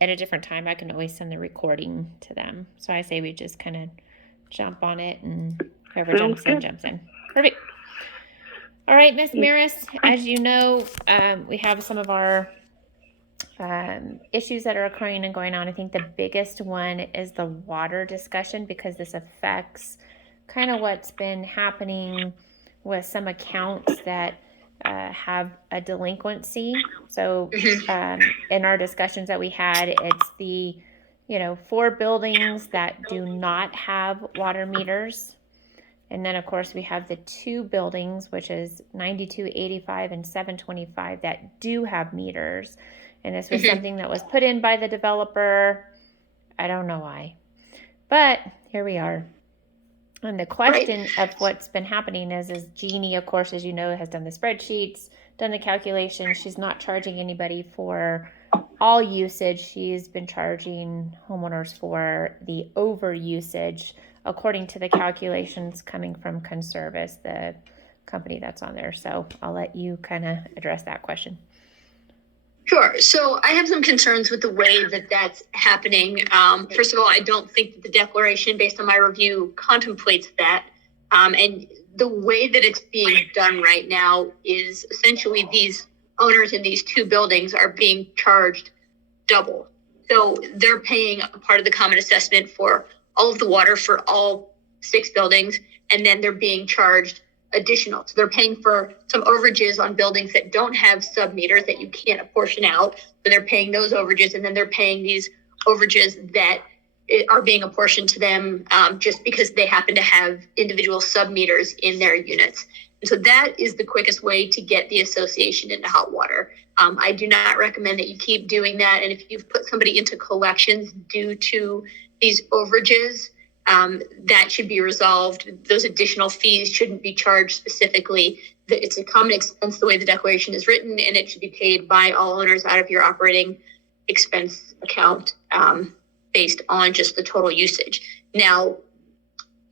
at a different time, I can always send the recording to them. So I say we just kind of jump on it, and whoever jumps in, jumps in. Perfect. All right, Miss Maris, as you know, we have some of our issues that are occurring and going on. I think the biggest one is the water discussion, because this affects kind of what's been happening with some accounts that have a delinquency. So in our discussions that we had, it's the 4 buildings that do not have water meters. And then, of course, we have the 2 buildings, which is 9285 and 725, that do have meters. And this was something that was put in by the developer. I don't know why. But here we are. And the question of what's been happening is Jeannie, of course, as you know, has done the spreadsheets, done the calculations. She's not charging anybody for all usage. She's been charging homeowners for the over usage, according to the calculations coming from Conservice, the company that's on there. So I'll let you kind of address that question. Sure. So I have some concerns with the way that that's happening. First of all, I don't think that the declaration, based on my review, contemplates that. And the way that it's being done right now is essentially these owners in these 2 buildings are being charged double. So they're paying a part of the common assessment for all of the water for all 6 buildings, and then they're being charged additional. So they're paying for some overages on buildings that don't have sub-meters that you can't apportion out. So they're paying those overages, and then they're paying these overages that are being apportioned to them just because they happen to have individual sub-meters in their units. And so that is the quickest way to get the association into hot water. I do not recommend that you keep doing that. And if you've put somebody into collections due to these overages, that should be resolved. Those additional fees shouldn't be charged specifically. It's a common expense the way the declaration is written, and it should be paid by all owners out of your operating expense account based on just the total usage. Now,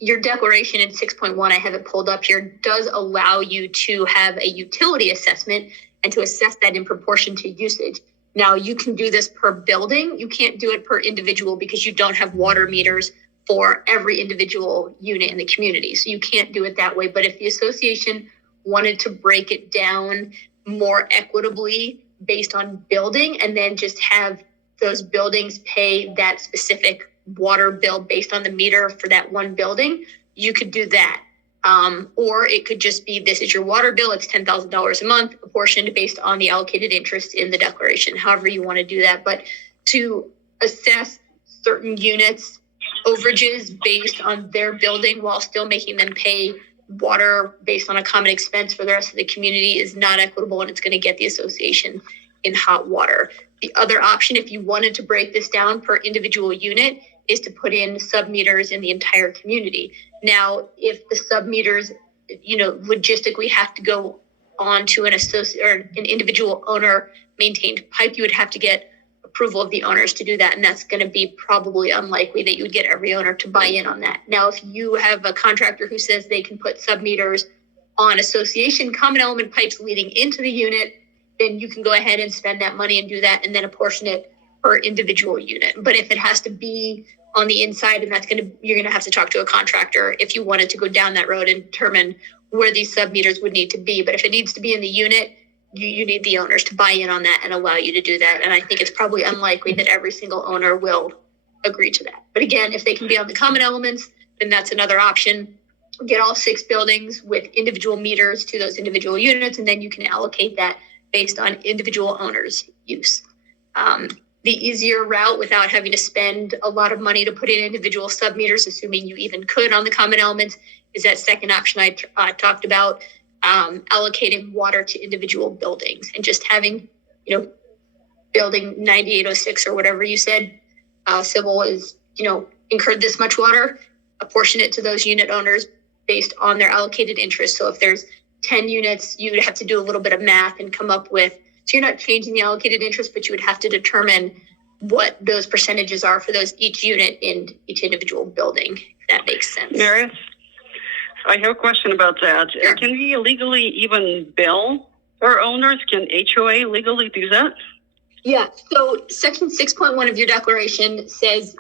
your declaration in 6.1, I have it pulled up here, does allow you to have a utility assessment and to assess that in proportion to usage. Now, you can do this per building. You can't do it per individual because you don't have water meters for every individual unit in the community. So you can't do it that way. But if the association wanted to break it down more equitably based on building, and then just have those buildings pay that specific water bill based on the meter for that one building, you could do that. Or it could just be, this is your water bill, it's $10,000 a month, apportioned based on the allocated interest in the declaration, however you want to do that. But to assess certain units overages based on their building while still making them pay water based on a common expense for the rest of the community is not equitable, and it's going to get the association in hot water. The other option, if you wanted to break this down per individual unit, is to put in sub-meters in the entire community. Now, if the sub-meters, logistically have to go on to an associate or an individual owner maintained pipe, you would have to get approval of the owners to do that. And that's going to be probably unlikely that you would get every owner to buy in on that. Now, if you have a contractor who says they can put sub-meters on association common element pipes leading into the unit, then you can go ahead and spend that money and do that, and then apportion it per individual unit. But if it has to be on the inside, and you're going to have to talk to a contractor if you wanted to go down that road and determine where these sub-meters would need to be. But if it needs to be in the unit, you need the owners to buy in on that and allow you to do that. And I think it's probably unlikely that every single owner will agree to that. But again, if they can be on the common elements, then that's another option. Get all 6 buildings with individual meters to those individual units, and then you can allocate that based on individual owners' use. The easier route, without having to spend a lot of money to put in individual sub-meters, assuming you even could on the common elements, is that second option I talked about, allocating water to individual buildings, and just having, building 9806 or whatever you said, civil is, incurred this much water, apportion it to those unit owners based on their allocated interest. So if there's 10 units, you would have to do a little bit of math and come up with, so you're not changing the allocated interest, but you would have to determine what those percentages are for those each unit in each individual building, if that makes sense. Meredith, I have a question about that. Sure. Can we legally even bill our owners? Can HOA legally do that? Yeah, so section 6.1 of your declaration says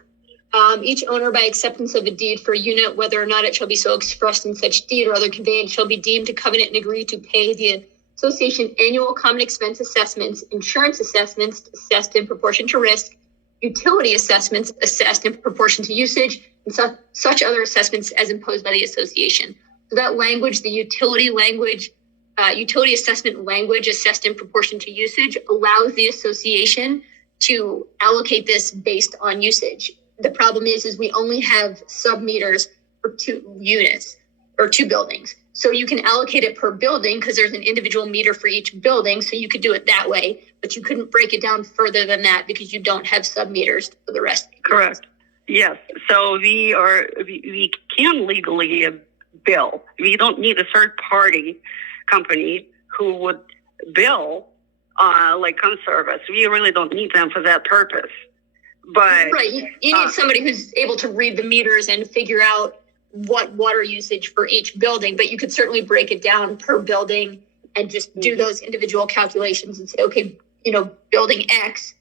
each owner by acceptance of a deed for a unit, whether or not it shall be so expressed in such deed or other conveyance, shall be deemed to covenant and agree to pay the association annual common expense assessments, insurance assessments assessed in proportion to risk, utility assessments assessed in proportion to usage, and such other assessments as imposed by the association. So that language, the utility language, utility assessment language assessed in proportion to usage, allows the association to allocate this based on usage. The problem is we only have sub-meters for 2 units or 2 buildings. So you can allocate it per building because there's an individual meter for each building. So you could do it that way, but you couldn't break it down further than that because you don't have sub-meters for the rest. Correct. Yes. So we can legally bill. We don't need a third party company who would bill like Conservice. We really don't need them for that purpose. But right, you need somebody who's able to read the meters and figure out what water usage for each building, but you could certainly break it down per building and just do those individual calculations and say, okay, building X,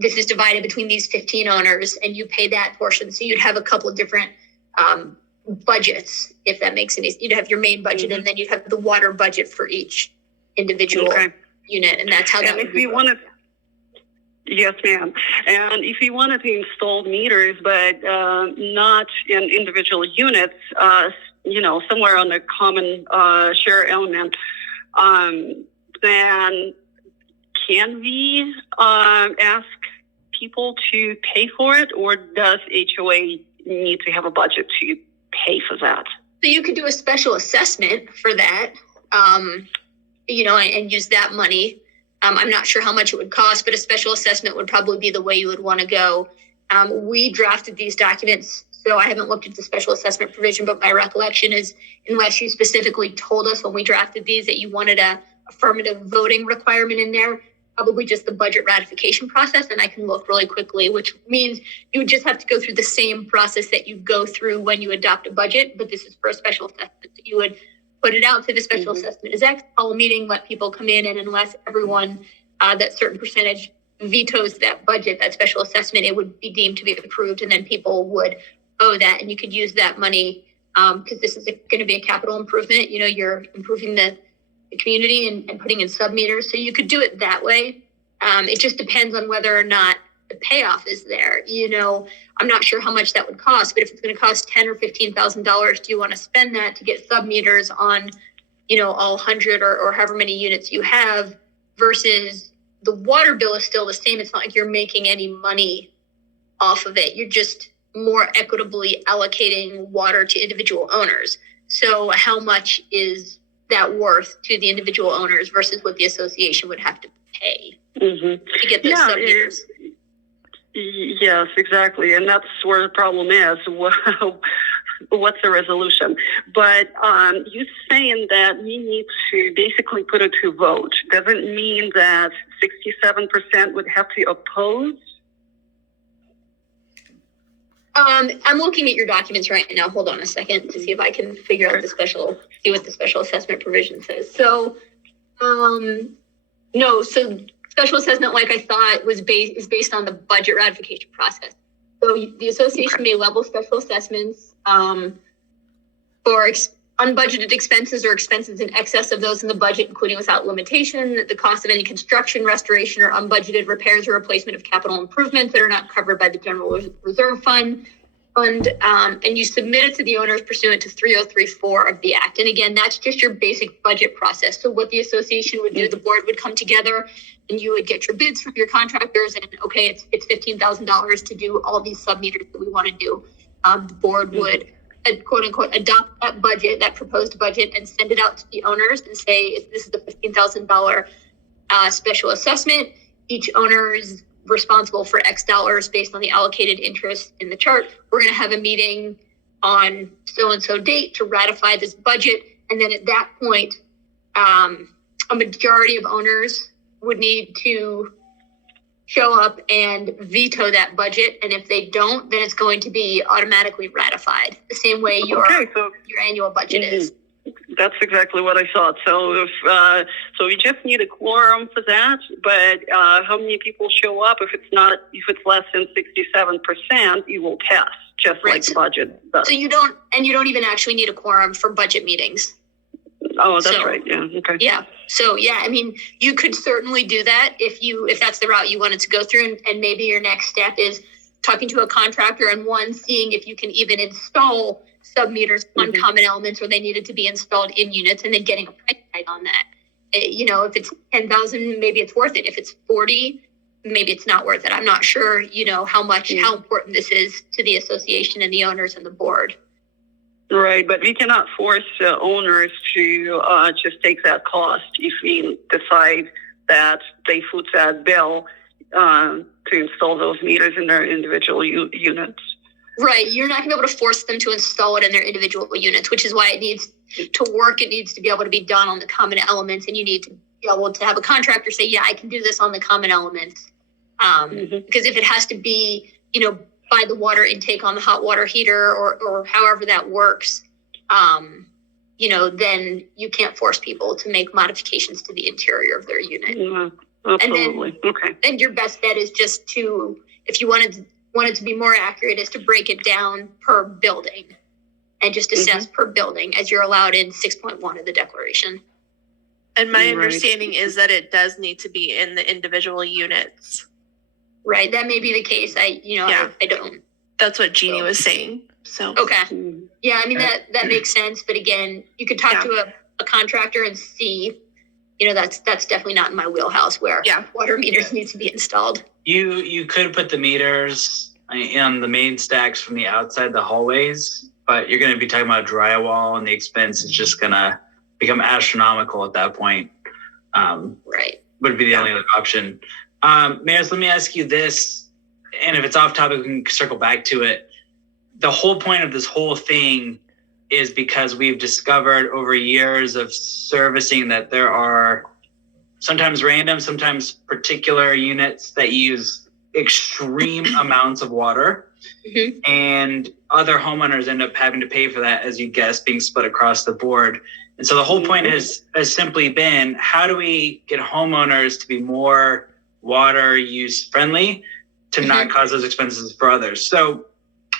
this is divided between these 15 owners and you pay that portion. So you'd have a couple of different budgets, if that makes any sense. You'd have your main budget and then you'd have the water budget for each individual unit. And that's how that would be. Yes, ma'am. And if you wanted to install meters, but not in individual units, somewhere on a common share element, then can we ask people to pay for it, or does HOA need to have a budget to pay for that? So you could do a special assessment for that, and use that money. I'm not sure how much it would cost, but a special assessment would probably be the way you would want to go. We drafted these documents, so I haven't looked at the special assessment provision, but my recollection is, unless you specifically told us when we drafted these that you wanted a affirmative voting requirement in there, probably just the budget ratification process, and I can look really quickly, which means you would just have to go through the same process that you go through when you adopt a budget, but this is for a special assessment. So you would put it out to the special assessment is X, call a meeting, let people come in, and unless everyone, that certain percentage vetoes that budget, that special assessment, it would be deemed to be approved, and then people would owe that, and you could use that money because this is going to be a capital improvement. You're improving the community and putting in sub-meters, so you could do it that way. It just depends on whether or not the payoff is there. I'm not sure how much that would cost, but if it's going to cost $10,000 or $15,000, do you want to spend that to get sub-meters on, all 100 or however many units you have, versus the water bill is still the same. It's not like you're making any money off of it. You're just more equitably allocating water to individual owners. So how much is that worth to the individual owners versus what the association would have to pay to get those sub-meters? Yes, exactly. And that's where the problem is. What's the resolution? But you're saying that we need to basically put it to vote. Doesn't mean that 67% would have to oppose? I'm looking at your documents right now. Hold on a second to see if I can figure out see what the special assessment provision says. So, no, so special assessment, like I thought, is based on the budget ratification process. So the association may level special assessments for unbudgeted expenses or expenses in excess of those in the budget, including without limitation, the cost of any construction, restoration, or unbudgeted repairs or replacement of capital improvements that are not covered by the General Reserve Fund. And you submit it to the owners pursuant to 3034 of the Act. And again, that's just your basic budget process. So what the association would do, the board would come together and you would get your bids from your contractors and, okay, it's $15,000 to do all these sub-meters that we want to do. The board would, quote unquote, adopt that budget, that proposed budget, and send it out to the owners and say, this is the $15,000 special assessment. Each owner is responsible for X dollars based on the allocated interest in the chart. We're going to have a meeting on so-and-so date to ratify this budget. And then at that point, a majority of owners would need to show up and veto that budget. And if they don't, then it's going to be automatically ratified the same way your annual budget is. That's exactly what I thought. So so we just need a quorum for that. But how many people show up? If it's less than 67%, you will pass, just Right. like the budget does. So you don't even actually need a quorum for budget meetings. Oh, that's right. Yeah. Okay. Yeah. So yeah, I mean, you could certainly do that if that's the route you wanted to go through, and maybe your next step is talking to a contractor and seeing if you can even install sub-meters on common elements where they needed to be installed in units, and then getting a price tag on that. If it's 10,000, maybe it's worth it. If it's 40, maybe it's not worth it. I'm not sure, how important this is to the association and the owners and the board. Right, but we cannot force owners to just take that cost if we decide that they foot that bill to install those meters in their individual units. Right, you're not going to be able to force them to install it in their individual units, which is why it needs to work. It needs to be able to be done on the common elements, and you need to be able to have a contractor say, yeah, I can do this on the common elements. Because if it has to be, by the water intake on the hot water heater or however that works, then you can't force people to make modifications to the interior of their unit. Absolutely. Okay. Then your best bet is just to, if you wanted to be more accurate, is to break it down per building and just assess per building as you're allowed in 6.1 of the declaration. And my understanding is that it does need to be in the individual units. Right, that may be the case. I don't. That's what Jeannie was saying. So okay, yeah, I mean that makes sense. But again, you could talk to a contractor and see. That's definitely not in my wheelhouse where water meters need to be installed. You could put the meters on the main stacks from the outside the hallways, but you're going to be talking about drywall, and the expense is just going to become astronomical at that point. Right, would be the only other option. Maris, let me ask you this, and if it's off topic, we can circle back to it. The whole point of this whole thing is because we've discovered over years of servicing that there are sometimes random, sometimes particular units that use extreme amounts of water, and other homeowners end up having to pay for that, as you guess, being split across the board. And so the whole point has simply been, how do we get homeowners to be more water use friendly to not cause those expenses for others? So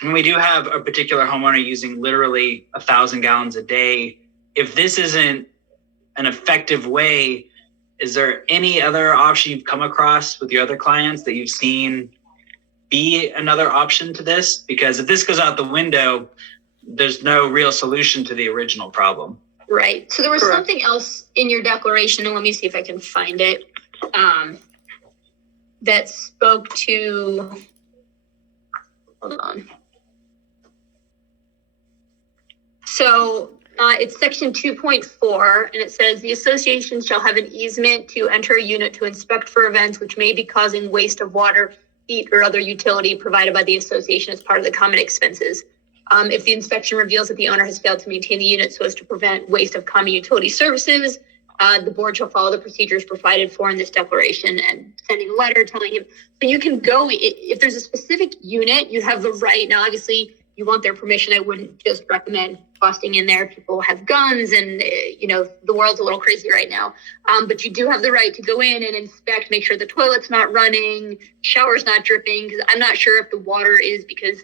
when we do have a particular homeowner using literally 1,000 gallons a day, if this isn't an effective way, is there any other option you've come across with your other clients that you've seen be another option to this? Because if this goes out the window, there's no real solution to the original problem. Right. So there was something else in your declaration, and let me see if I can find it, that spoke to, hold on. So it's section 2.4, and it says the association shall have an easement to enter a unit to inspect for events which may be causing waste of water, heat, or other utility provided by the association as part of the common expenses. If the inspection reveals that the owner has failed to maintain the unit so as to prevent waste of common utility services, the board shall follow the procedures provided for in this declaration, and sending a letter telling him. So you can go, if there's a specific unit, you have the right. Now, obviously, you want their permission. I wouldn't just recommend busting in there. People have guns, and the world's a little crazy right now. But you do have the right to go in and inspect, make sure the toilet's not running, shower's not dripping. Because I'm not sure if the water is because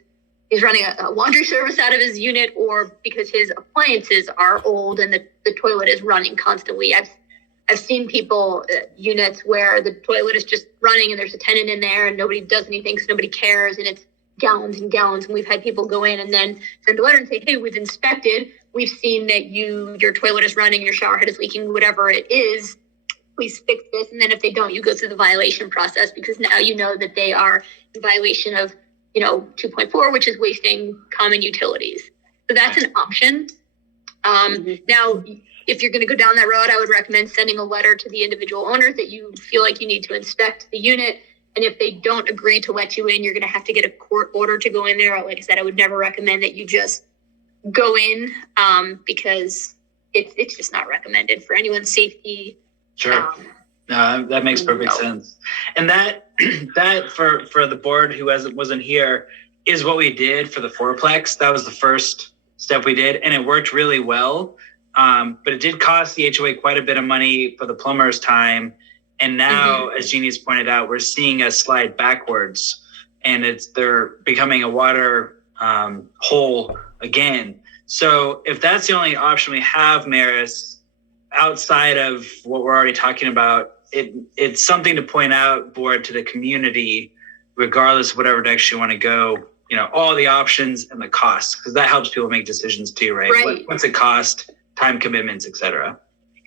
he's running a laundry service out of his unit, or because his appliances are old and the toilet is running constantly. I've seen people units where the toilet is just running and there's a tenant in there and nobody does anything because nobody cares, and it's gallons and gallons. And we've had people go in and then send a letter and say, hey, we've inspected, we've seen that your toilet is running, your shower head is leaking, whatever it is, please fix this. And then if they don't, you go through the violation process, because now you know that they are in violation of 2.4, which is wasting common utilities. So that's an option. Now, if you're going to go down that road, I would recommend sending a letter to the individual owners that you feel like you need to inspect the unit. And if they don't agree to let you in, you're going to have to get a court order to go in there. Like I said, I would never recommend that you just go in, because it's just not recommended for anyone's safety. Sure. That makes perfect sense. And that for the board who wasn't here is what we did for the fourplex. That was the first step we did, and it worked really well. But it did cost the HOA quite a bit of money for the plumber's time. And now, as Jeannie's pointed out, we're seeing a slide backwards, and they're becoming a water hole again. So if that's the only option we have, Maris, outside of what we're already talking about, it's something to point out, board, to the community, regardless of whatever direction you want to go, all the options and the costs, because that helps people make decisions too, right? Right. What's it cost, time commitments, et cetera.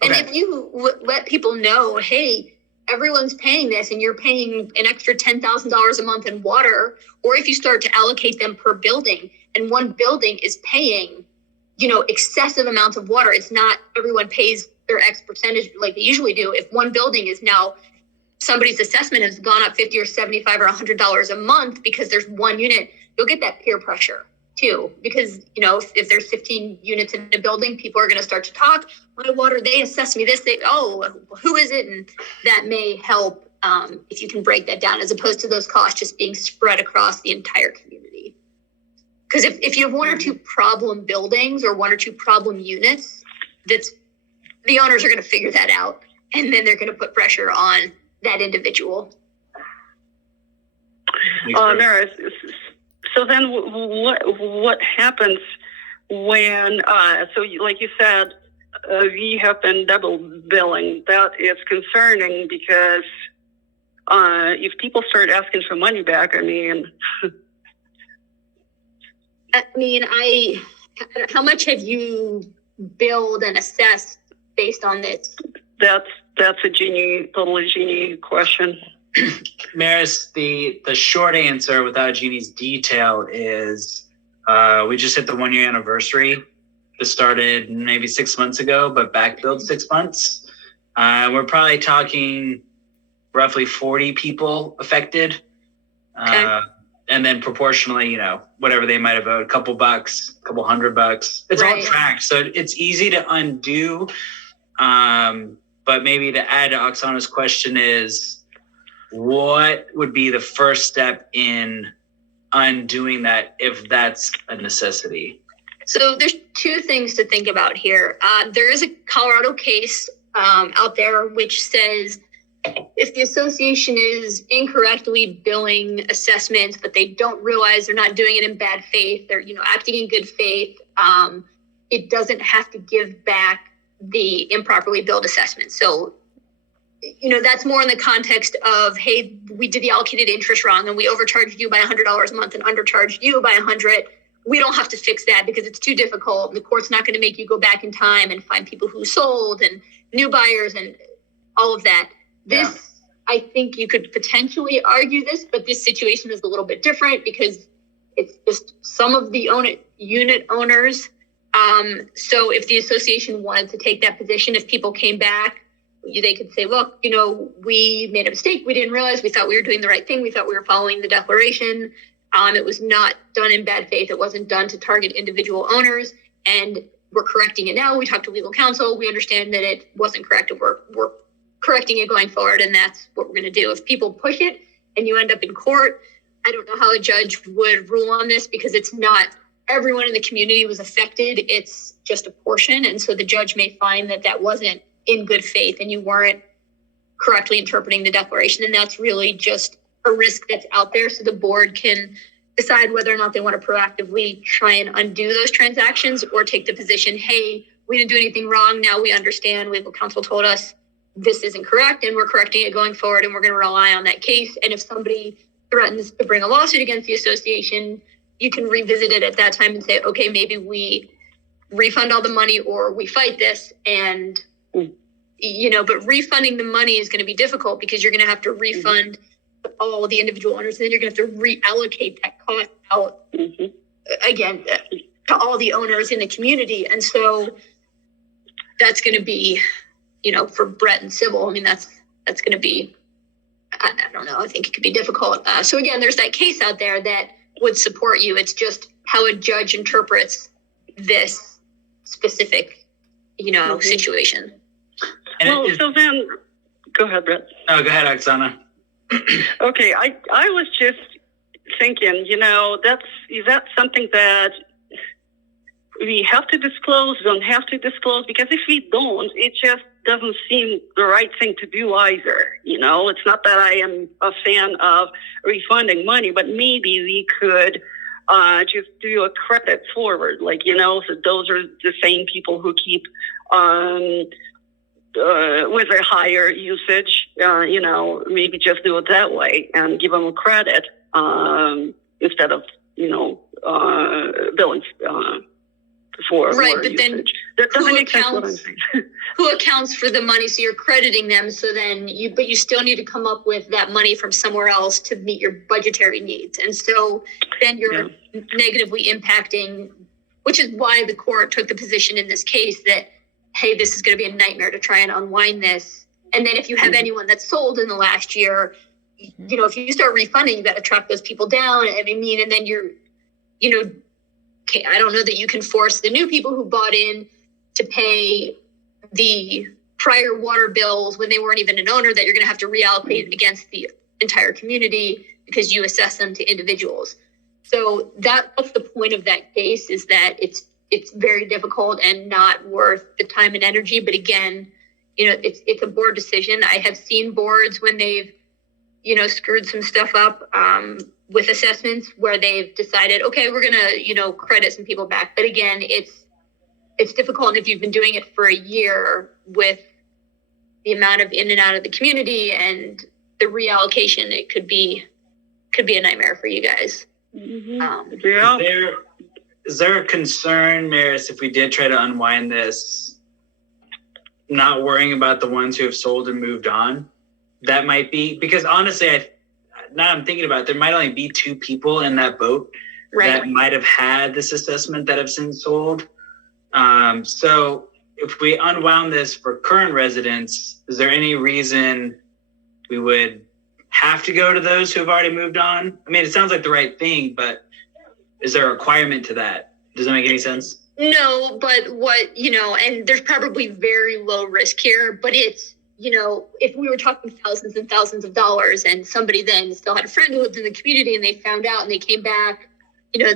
And if you let people know, hey, everyone's paying this and you're paying an extra $10,000 a month in water, or if you start to allocate them per building, and one building is paying, excessive amounts of water, it's not everyone pays their X percentage like they usually do. If one building is now, somebody's assessment has gone up $50 or $75 or $100 a month because there's one unit, you'll get that peer pressure too. Because, if there's 15 units in a building, people are going to start to talk, my water, they assess me this, who is it? And that may help if you can break that down, as opposed to those costs just being spread across the entire community. Because if you have one or two problem buildings or one or two problem units, the owners are going to figure that out, and then they're going to put pressure on that individual. Maris, so then what happens when, like you said, we have been double billing? That is concerning, because if people start asking for money back, how much have you billed and assessed based on this? That's a totally Jeannie question. Maris, the short answer without Jeannie's detail is we just hit the 1 year anniversary. This started maybe 6 months ago, but backbilled 6 months. We're probably talking roughly 40 people affected. Okay. And then proportionally, whatever they might have owed, a couple bucks, a couple $100. It's all tracked. So it's easy to undo. But maybe to add to Oksana's question is, what would be the first step in undoing that if that's a necessity? So there's two things to think about here. There is a Colorado case out there which says if the association is incorrectly billing assessments, but they don't realize they're not doing it in bad faith, they're acting in good faith, it doesn't have to give back the improperly billed assessment. So, that's more in the context of, hey, we did the allocated interest wrong and we overcharged you by $100 a month and undercharged you by $100. We don't have to fix that because it's too difficult. And the court's not going to make you go back in time and find people who sold and new buyers and all of that. I think you could potentially argue this, but this situation is a little bit different because it's just some of the unit owners. So if the association wanted to take that position, if people came back, they could say, look, we made a mistake. We didn't realize. We thought we were doing the right thing. We thought we were following the declaration. It was not done in bad faith. It wasn't done to target individual owners. And we're correcting it now. We talked to legal counsel. We understand that it wasn't correct. We're correcting it going forward. And that's what we're going to do. If people push it and you end up in court, I don't know how a judge would rule on this because it's not everyone in the community was affected. It's just a portion. And so the judge may find that wasn't in good faith and you weren't correctly interpreting the declaration. And that's really just a risk that's out there. So the board can decide whether or not they want to proactively try and undo those transactions or take the position, hey, we didn't do anything wrong. Now we understand. Legal counsel told us this isn't correct and we're correcting it going forward and we're going to rely on that case. And if somebody threatens to bring a lawsuit against the association, you can revisit it at that time and say, okay, maybe we refund all the money or we fight this. And, but refunding the money is going to be difficult because you're going to have to refund all the individual owners. And then you're going to have to reallocate that cost out again to all the owners in the community. And so that's going to be, for Brett and Sybil, that's going to be, I don't know. I think it could be difficult. So again, there's that case out there that would support you. It's just how a judge interprets this specific, situation. And so then, go ahead, Brett. No, go ahead, Oksana. Okay, I was just thinking, is that something that we have to disclose, don't have to disclose, because if we don't, it just doesn't seem the right thing to do either. It's not that I am a fan of refunding money, but maybe we could just do a credit forward, so those are the same people who keep with a higher usage, maybe just do it that way and give them a credit instead of, billing for right, more but usage. then That doesn't make sense what I'm saying. who accounts for the money? So you're crediting them, so then you still need to come up with that money from somewhere else to meet your budgetary needs. And so then you're negatively impacting, which is why the court took the position in this case that, hey, this is going to be a nightmare to try and unwind this. And then if you have anyone that's sold in the last year, if you start refunding, you got to track those people down. And then you're, I don't know that you can force the new people who bought in to pay the prior water bills when they weren't even an owner, that you're going to have to reallocate against the entire community because you assess them to individuals. So that's the point of that case, is that it's very difficult and not worth the time and energy. But again, it's a board decision. I have seen boards when they've, screwed some stuff up with assessments where they've decided, okay, we're going to, credit some people back. But again, it's difficult. And if you've been doing it for a year with the amount of in and out of the community and the reallocation, it could be a nightmare for you guys. Mm-hmm. Is there a concern, Maris, if we did try to unwind this, not worrying about the ones who have sold and moved on? That might be, because honestly, now I'm thinking about it, there might only be 2 people in that boat that might have had this assessment that have since sold. So if we unwound this for current residents, is there any reason we would have to go to those who have already moved on? I mean, it sounds like the right thing, but is there a requirement to that? Does that make any sense? No, but and there's probably very low risk here, but it's, if we were talking thousands and thousands of dollars and somebody then still had a friend who lived in the community and they found out and they came back,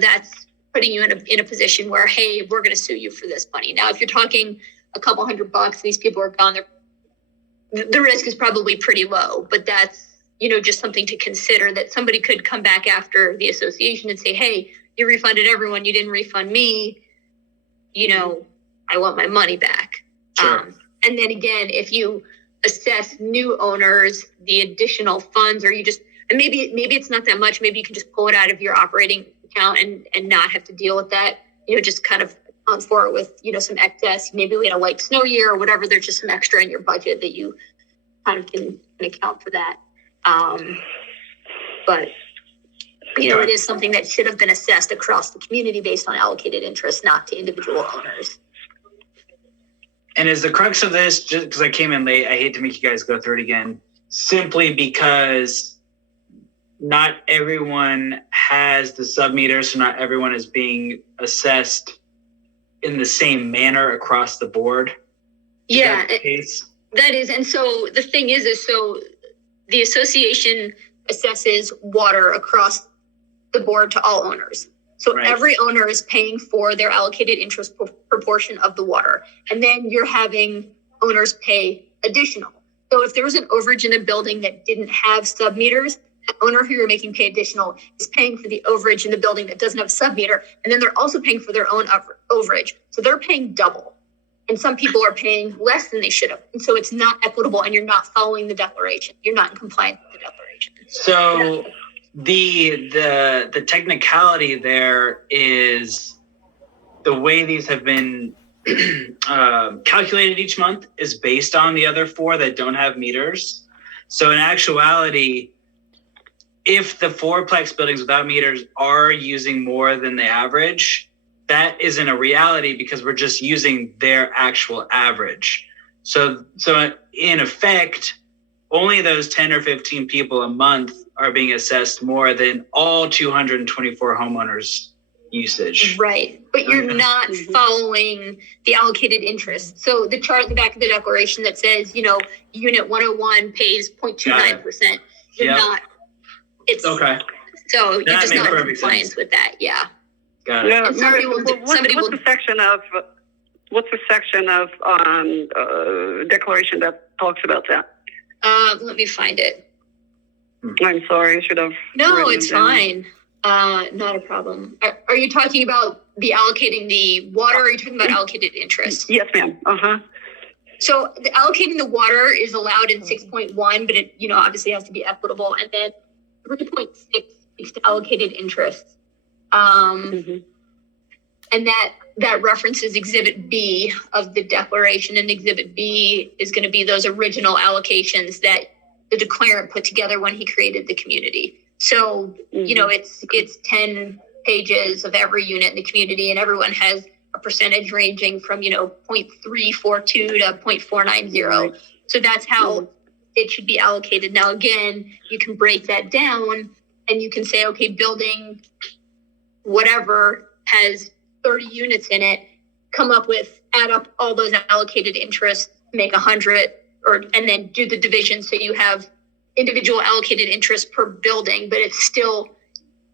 that's putting you in a position where, hey, we're going to sue you for this money. Now, if you're talking a couple $100, these people are gone, the risk is probably pretty low, but that's, just something to consider, that somebody could come back after the association and say, hey, you refunded everyone, you didn't refund me, I want my money back. Sure. And then again, if you assess new owners the additional funds, or you just, and maybe it's not that much, maybe you can just pull it out of your operating account and not have to deal with that, just kind of on for it with, some excess. Maybe we had a light snow year or whatever, there's just some extra in your budget that you kind of can account for that. But it is something that should have been assessed across the community based on allocated interest, not to individual owners. And is the crux of this, just because I came in late, I hate to make you guys go through it again, simply because not everyone has the sub-meter, so not everyone is being assessed in the same manner across the board? Yeah, that the case? That is. And so the thing is so the association assesses water across the board to all owners. So every owner is paying for their allocated interest proportion of the water. And then you're having owners pay additional. So if there was an overage in a building that didn't have sub-meters, the owner who you're making pay additional is paying for the overage in the building that doesn't have a sub-meter. And then they're also paying for their own overage. So they're paying double. And some people are paying less than they should have. And so it's not equitable, and you're not following the declaration. You're not in compliance with the declaration. So the technicality there is the way these have been calculated each month is based on the other 4 that don't have meters. So in actuality, if the 4-plex buildings without meters are using more than the average, that isn't a reality because we're just using their actual average. So in effect, only those 10 or 15 people a month are being assessed more than all 224 homeowners' usage. Right. But you're not following the allocated interest. So the chart at the back of the declaration that says, unit 101 pays 0.29%. You're not. It's okay. So you're That just makes not in perfect compliance sense. with that. Yeah. Got it. Yeah. And somebody will. What's the section of? What's the section of declaration that talks about that? Let me find it. I'm sorry, I should have. No, written it's it down. fine. Not a problem. Are you talking about the allocating the water, or are you talking about allocated interest? Yes, ma'am. So the allocating the water is allowed in 6.1, but it, obviously has to be equitable. And then 3.6 speaks to allocated interest. And that references Exhibit B of the declaration, and Exhibit B is going to be those original allocations that the declarant put together when he created the community. So, it's 10 pages of every unit in the community, and everyone has a percentage ranging from, 0.342 to 0.490. Right. So that's how it should be allocated. Now, again, you can break that down and you can say, okay, building whatever has 30 units in it, add up all those allocated interests, make 100, and then do the division. So you have individual allocated interest per building, but it's still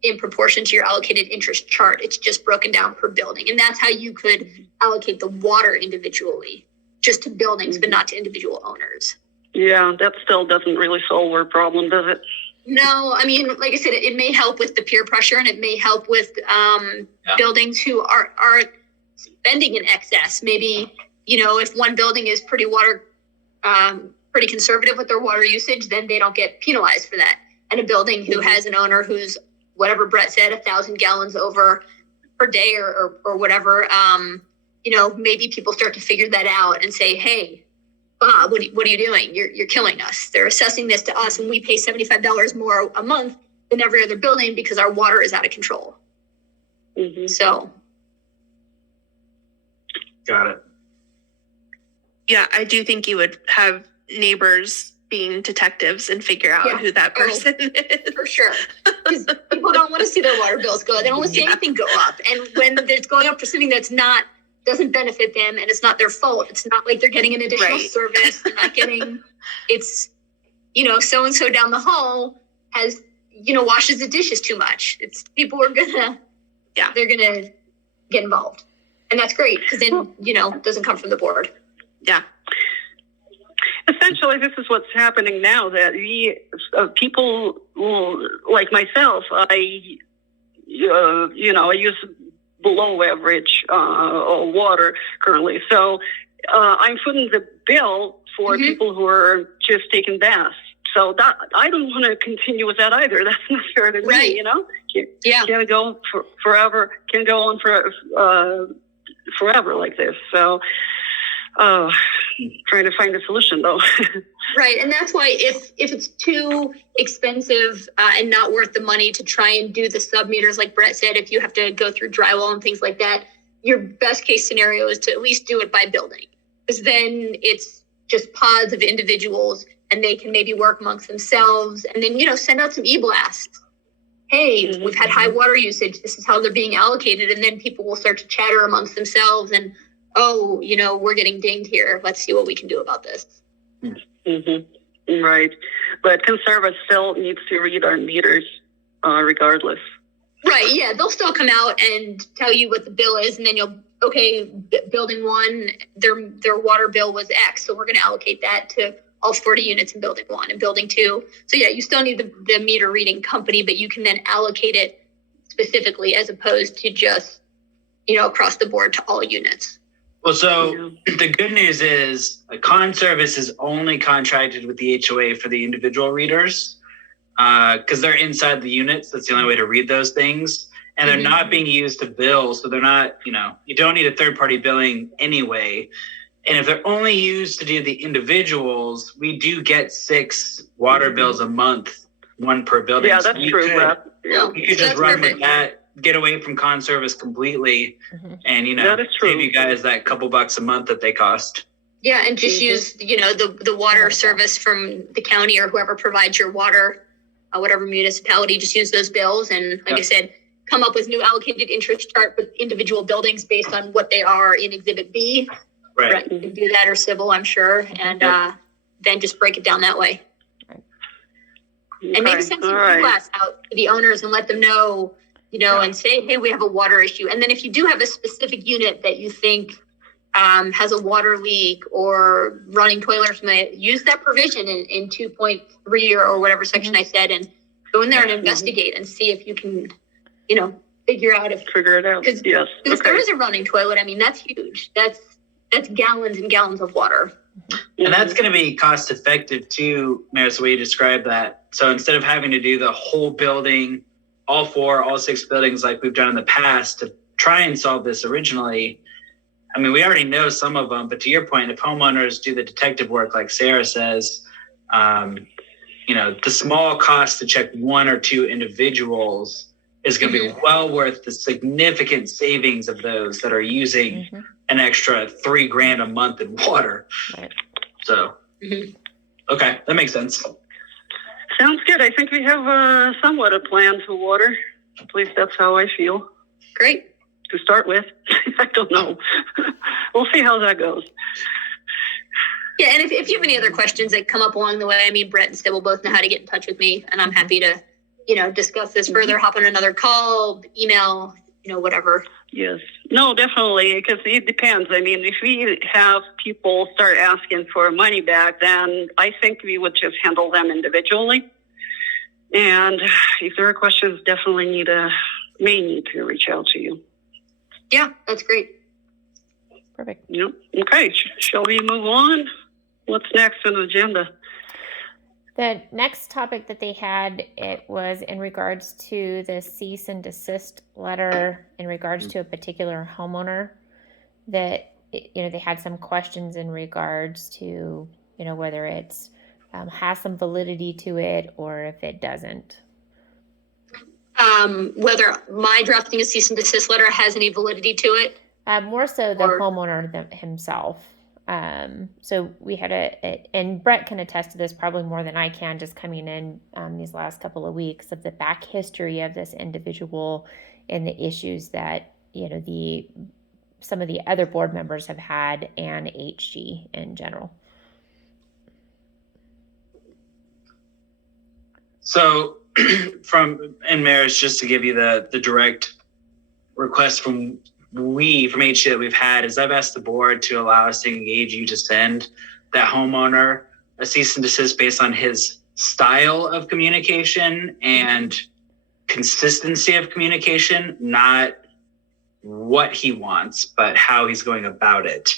in proportion to your allocated interest chart. It's just broken down per building. And that's how you could allocate the water individually, just to buildings, but not to individual owners. Yeah, that still doesn't really solve our problem, does it? No, I mean, like I said, it may help with the peer pressure, and it may help with buildings who aren't spending in excess. Maybe, if one building is pretty conservative with their water usage, then they don't get penalized for that. And a building who has an owner who's, whatever Brett said, 1,000 gallons over per day or whatever, maybe people start to figure that out and say, hey, Bob, what are you doing? You're killing us. They're assessing this to us, and we pay $75 more a month than every other building because our water is out of control. So. Got it. Yeah, I do think you would have neighbors being detectives and figure out who that person is. For sure. Because people don't want to see their water bills go. They don't want to see anything go up. And when it's going up for something doesn't benefit them, and it's not their fault. It's not like they're getting an additional service. They're not getting, it's, so-and-so down the hall has, washes the dishes too much. It's people are they're gonna get involved. And that's great, because then, it doesn't come from the board. Yeah. Essentially, this is what's happening now, that people like myself, I use below average water currently. So I'm footing the bill for people who are just taking baths. So that I don't want to continue with that either. That's not fair to me, Can't go forever. Can go on forever like this. So trying to find a solution though. Right. And that's why if it's too expensive and not worth the money to try and do the sub meters, like Brett said, if you have to go through drywall and things like that, your best case scenario is to at least do it by building, because then it's just pods of individuals and they can maybe work amongst themselves, and then, send out some e-blasts. Hey, we've had high water usage. This is how they're being allocated. And then people will start to chatter amongst themselves and, we're getting dinged here. Let's see what we can do about this. Right. But Conserva still needs to read our meters regardless. Right. Yeah. They'll still come out and tell you what the bill is. And then building one, their water bill was X. So we're going to allocate that to all 40 units in building one and building two. So yeah, you still need the meter reading company, but you can then allocate it specifically as opposed to just, across the board to all units. Well, so the good news is Conservice is only contracted with the HOA for the individual readers because they're inside the units. That's the only way to read those things. And they're not being used to bill. So they're not, you don't need a third-party billing anyway. And if they're only used to do the individuals, we do get 6 water bills a month, 1 per building. Yeah, that's true. You could just run with that. Get away from Conservice completely and save you guys that couple bucks a month that they cost. Yeah, and just use the water service from the county or whoever provides your water, whatever municipality, just use those bills, and like I said, come up with new allocated interest chart with individual buildings based on what they are in Exhibit B. Right. You can do that, or civil, I'm sure, and then just break it down that way. And maybe send some glass out to the owners and let them know, and say, hey, we have a water issue. And then if you do have a specific unit that you think has a water leak or running toilet or something, use that provision in 2.3 or whatever section I said, and go in there and investigate and see if you can, figure out figure it out. Because there is a running toilet. I mean, that's huge. That's gallons and gallons of water. And that's going to be cost effective too, Maris, the way you described that. So instead of having to do the whole building, all 6 buildings like we've done in the past to try and solve this originally, I mean, we already know some of them, but to your point, if homeowners do the detective work, like Sarah says, the small cost to check 1 or 2 individuals is going to be well worth the significant savings of those that are using an extra $3,000 a month in water. Right. So, okay, that makes sense. Sounds good. I think we have somewhat a plan for water. At least that's how I feel. Great. To start with. I don't know. We'll see how that goes. Yeah, and if you have any other questions that come up along the way, I mean, Brett and Sybil both know how to get in touch with me, and I'm happy to, discuss this further, hop on another call, email, whatever. Yes. No, definitely, because it depends. I mean, if we have people start asking for money back, then I think we would just handle them individually. And if there are questions, definitely may need to reach out to you. Yeah, that's great. Perfect. Yep. Okay. Shall we move on? What's next on the agenda? The next topic that they had, it was in regards to the cease and desist letter in regards to a particular homeowner that, they had some questions in regards to, whether it's has some validity to it or if it doesn't. Whether my drafting a cease and desist letter has any validity to it? More so the homeowner himself. So we had and Brett can attest to this probably more than I can, just coming in these last couple of weeks, of the back history of this individual and the issues that, some of the other board members have had and HG in general. So and Maris, just to give you the direct request from HG that we've had, is I've asked the board to allow us to engage you to send that homeowner a cease and desist based on his style of communication and consistency of communication, not what he wants, but how he's going about it.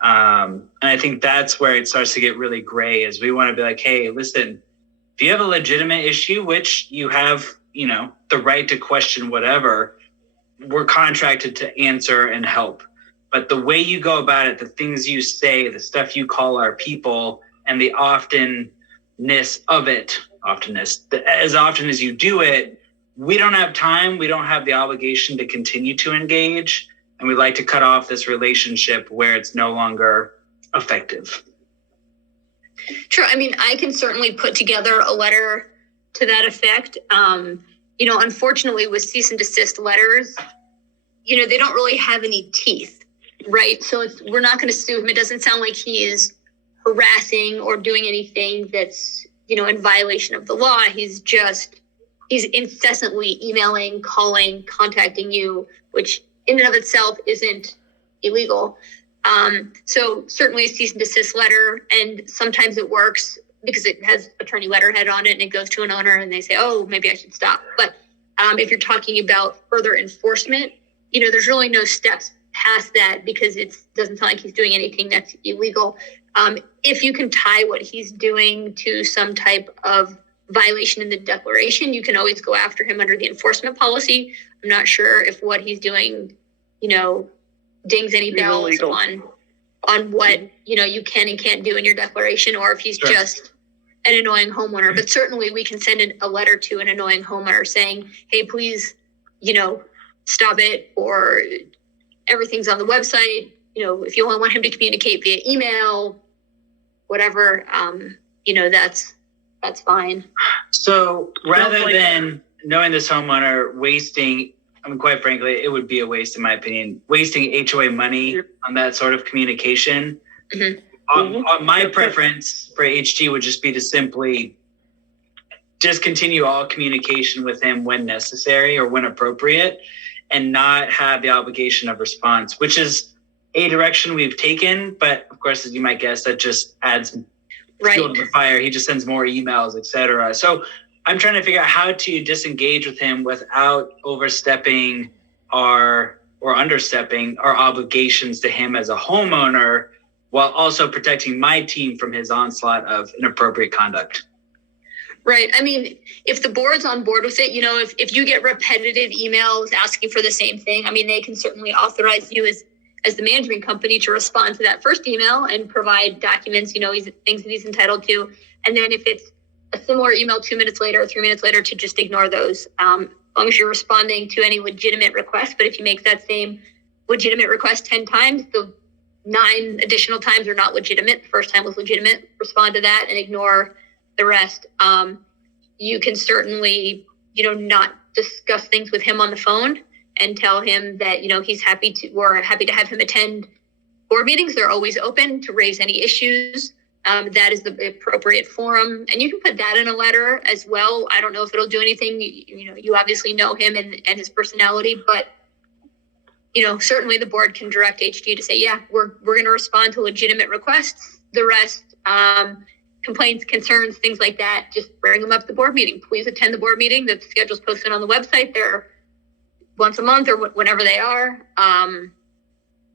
And I think that's where it starts to get really gray, is we want to be like, hey, listen, if you have a legitimate issue, which you have, the right to question whatever, we're contracted to answer and help. But the way you go about it, the things you say, the stuff you call our people, and the as often as you do it, we don't have time, we don't have the obligation to continue to engage, and we'd like to cut off this relationship where it's no longer effective. Sure. I mean, I can certainly put together a letter to that effect. Unfortunately, with cease and desist letters, they don't really have any teeth, right? So we're not going to sue him. It doesn't sound like he is harassing or doing anything that's, in violation of the law. He's incessantly emailing, calling, contacting you, which in and of itself isn't illegal. So certainly a cease and desist letter, and sometimes it works because it has attorney letterhead on it and it goes to an owner and they say, oh, maybe I should stop. But if you're talking about further enforcement, there's really no steps past that because it doesn't sound like he's doing anything that's illegal. If you can tie what he's doing to some type of violation in the declaration, you can always go after him under the enforcement policy. I'm not sure if what he's doing, dings any bells on what, you can and can't do in your declaration, or if he's just an annoying homeowner. But certainly we can send a letter to an annoying homeowner saying, hey, please, stop it, or everything's on the website. If you only want him to communicate via email, whatever, that's fine. So rather than knowing this homeowner wasting, quite frankly, it would be a waste, in my opinion, wasting HOA money on that sort of communication. My preference for HG would just be to simply discontinue all communication with him when necessary or when appropriate, and not have the obligation of response, which is a direction we've taken. But of course, as you might guess, that just adds fuel to the fire. He just sends more emails, etc. So I'm trying to figure out how to disengage with him without overstepping or understepping our obligations to him as a homeowner, while also protecting my team from his onslaught of inappropriate conduct. Right. I mean, if the board's on board with it, if you get repetitive emails asking for the same thing, I mean, they can certainly authorize you as the management company to respond to that first email and provide documents, things that he's entitled to. And then if it's a similar email 2 minutes later or 3 minutes later, to just ignore those, as long as you're responding to any legitimate request. But if you make that same legitimate request 10 times, the 9 additional times are not legitimate. The first time was legitimate. Respond to that and ignore the rest. You can certainly, not discuss things with him on the phone and tell him that, we're happy to have him attend board meetings. They're always open to raise any issues. That is the appropriate forum. And you can put that in a letter as well. I don't know if it'll do anything. You obviously know him and his personality, but certainly the board can direct HG to say, yeah, we're going to respond to legitimate requests. The rest, complaints, concerns, things like that, just bring them up at the board meeting. Please attend the board meeting. The schedule's posted on the website. They're once a month or whenever they are,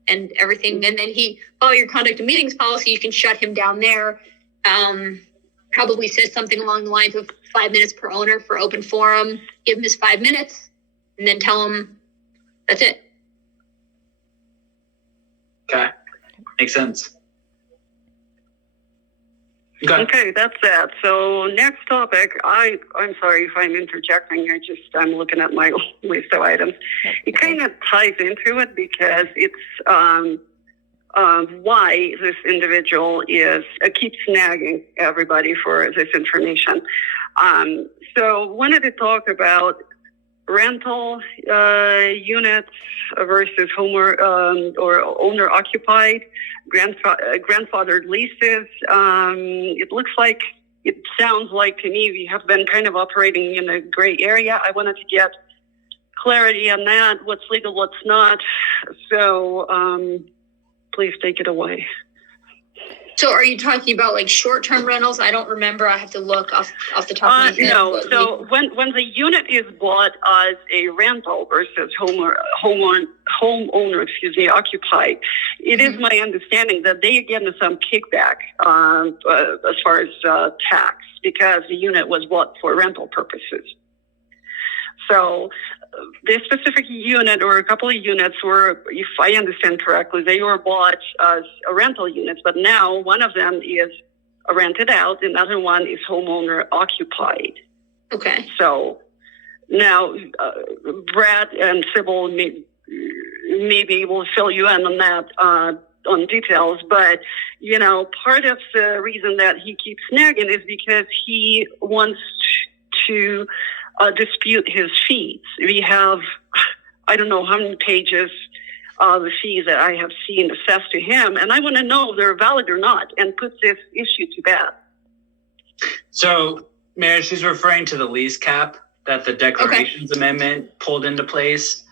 and everything. And then follow your conduct of meetings policy. You can shut him down there. Probably says something along the lines of 5 minutes per owner for open forum. Give him his 5 minutes and then tell him that's it. Okay. Makes sense. Okay, that's that. So next topic, I'm sorry if I'm interjecting. I'm looking at my list of items. It kind of ties into it because it's why this individual keeps nagging everybody for this information. So wanted to talk about rental units versus or owner occupied, grandfathered leases. It sounds like to me we have been kind of operating in a gray area. I wanted to get clarity on that, what's legal, what's not. So please take it away. So are you talking about like short-term rentals? I don't remember. I have to look off the top of my head. No. So when the unit is bought as a rental versus homeowner, occupied, it is my understanding that they get some kickback as far as tax because the unit was bought for rental purposes. So this specific unit or a couple of units were, if I understand correctly, they were bought as rental units, but now one of them is rented out, another one is homeowner occupied. Okay. So now Brad and Sybil may be able to fill you in on that, on details, but part of the reason that he keeps nagging is because he wants to dispute his fees. We have, I don't know how many pages of the fees that I have seen assessed to him, and I want to know if they're valid or not and put this issue to bed. So, Mayor, she's referring to the lease cap that the Declarations Amendment pulled into place.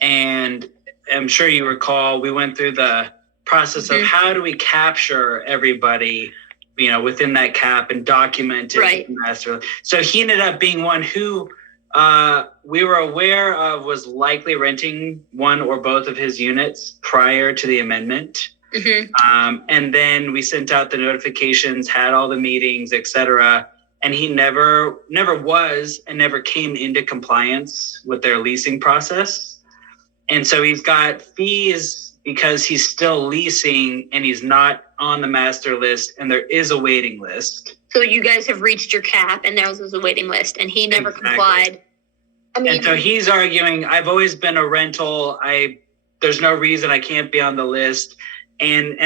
And I'm sure you recall, we went through the process of how do we capture everybody within that cap and document it in the master. So he ended up being one who we were aware of was likely renting one or both of his units prior to the amendment. And then we sent out the notifications, had all the meetings, etc. And he never was and never came into compliance with their leasing process. And so he's got fees because he's still leasing and he's not on the master list, and there is a waiting list. So you guys have reached your cap and there was a waiting list and he never complied. And so he's arguing, I've always been a rental. There's no reason I can't be on the list. And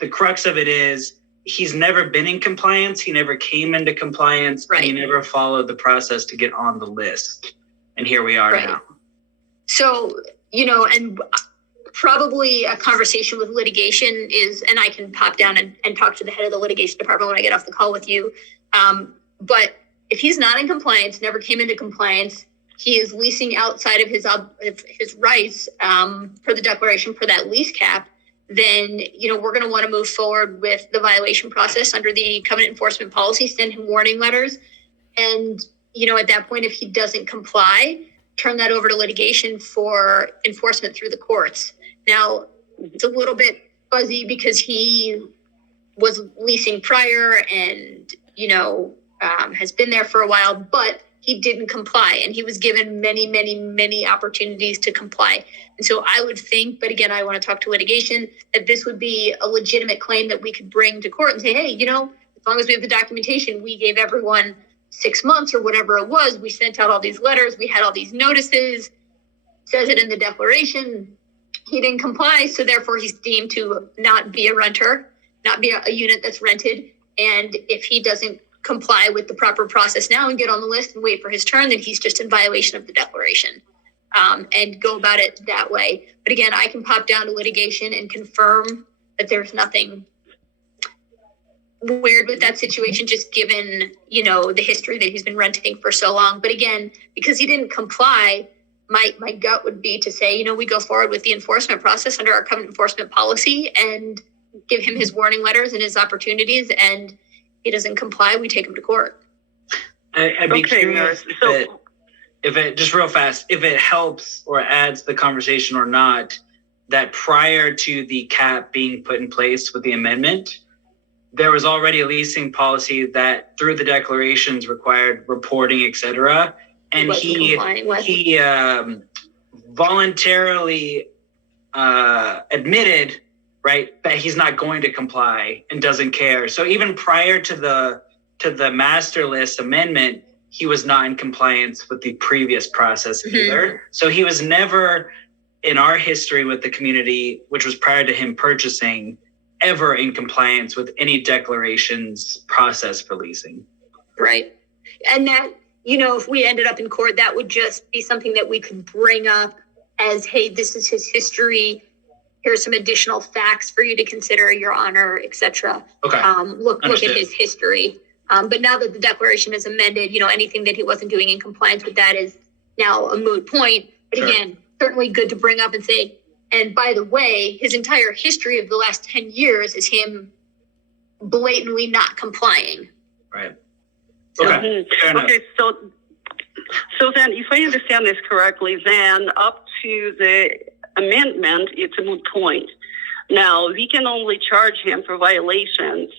the crux of it is he's never been in compliance. He never came into compliance. And he never followed the process to get on the list. And here we are now. So, and probably a conversation with litigation is, and I can pop down and talk to the head of the litigation department when I get off the call with you. But if he's not in compliance, never came into compliance, he is leasing outside of his rights per the declaration for that lease cap, then, we're going to want to move forward with the violation process under the covenant enforcement policy, send him warning letters. And, at that point, if he doesn't comply, turn that over to litigation for enforcement through the courts. Now, it's a little bit fuzzy because he was leasing prior and, has been there for a while, but he didn't comply, and he was given many, many, many opportunities to comply. And so I would think, but again, I want to talk to litigation, that this would be a legitimate claim that we could bring to court and say, hey, as long as we have the documentation, we gave everyone 6 months or whatever it was. We sent out all these letters. We had all these notices. Says it in the declaration. He didn't comply, so therefore he's deemed to not be a renter, not be a unit that's rented. And if he doesn't comply with the proper process now and get on the list and wait for his turn, then he's just in violation of the declaration, and go about it that way. But again, I can pop down to litigation and confirm that there's nothing weird with that situation, just given, the history that he's been renting for so long. But again, because he didn't comply, my gut would be to say, we go forward with the enforcement process under our covenant enforcement policy and give him his warning letters and his opportunities, and he doesn't comply, we take him to court. I'd be curious if it just real fast, if it helps or adds the conversation or not, that prior to the cap being put in place with the amendment, there was already a leasing policy that through the declarations required reporting, et and he voluntarily admitted, right, that he's not going to comply and doesn't care. So even prior to the master list amendment, he was not in compliance with the previous process either. So he was never, in our history with the community, which was prior to him purchasing, ever in compliance with any declarations process for leasing. Right. And that, if we ended up in court, that would just be something that we could bring up as, hey, this is his history. Here's some additional facts for you to consider, Your Honor, etc. Okay. Look at his history. But now that the declaration is amended, anything that he wasn't doing in compliance with that is now a moot point. But Sure. Again, certainly good to bring up and say, and by the way, his entire history of the last 10 years is him blatantly not complying. Right. Okay. Okay. So then, if I understand this correctly, then up to the amendment, it's a moot point. Now, we can only charge him for violations,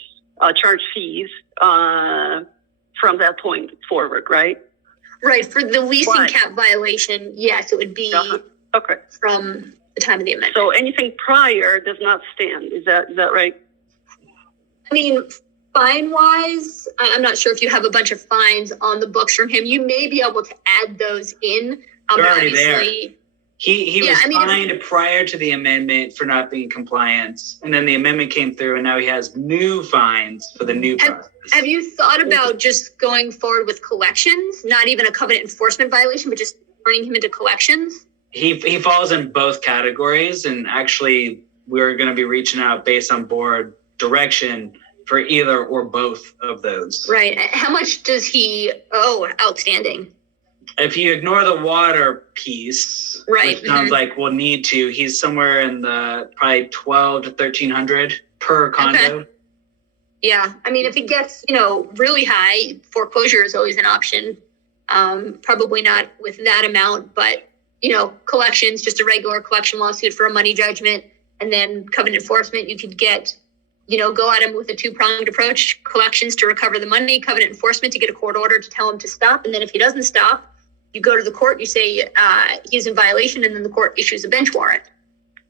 charge fees from that point forward, right? Right. For the leasing cap violation, yes, it would be okay from the time of the amendment. So anything prior does not stand. Is that right? I mean, fine-wise, I'm not sure if you have a bunch of fines on the books from him. You may be able to add those in. They're already there. He was fined prior to the amendment for not being compliant, and then the amendment came through, and now he has new fines for the new process. Have you thought about just going forward with collections? Not even a covenant enforcement violation, but just turning him into collections? He falls in both categories, and actually we're going to be reaching out based on board direction for either or both of those. Right. How much does he owe outstanding? If you ignore the water piece, right, which sounds like we'll need to, he's somewhere in the probably 12 to 1,300 per condo. Okay. Yeah. I mean, if it gets, really high, foreclosure is always an option. Probably not with that amount, but, collections, just a regular collection lawsuit for a money judgment, and then covenant enforcement, you could get, go at him with a two-pronged approach: collections to recover the money, covenant enforcement to get a court order to tell him to stop. And then if he doesn't stop, you go to the court, you say he's in violation, and then the court issues a bench warrant.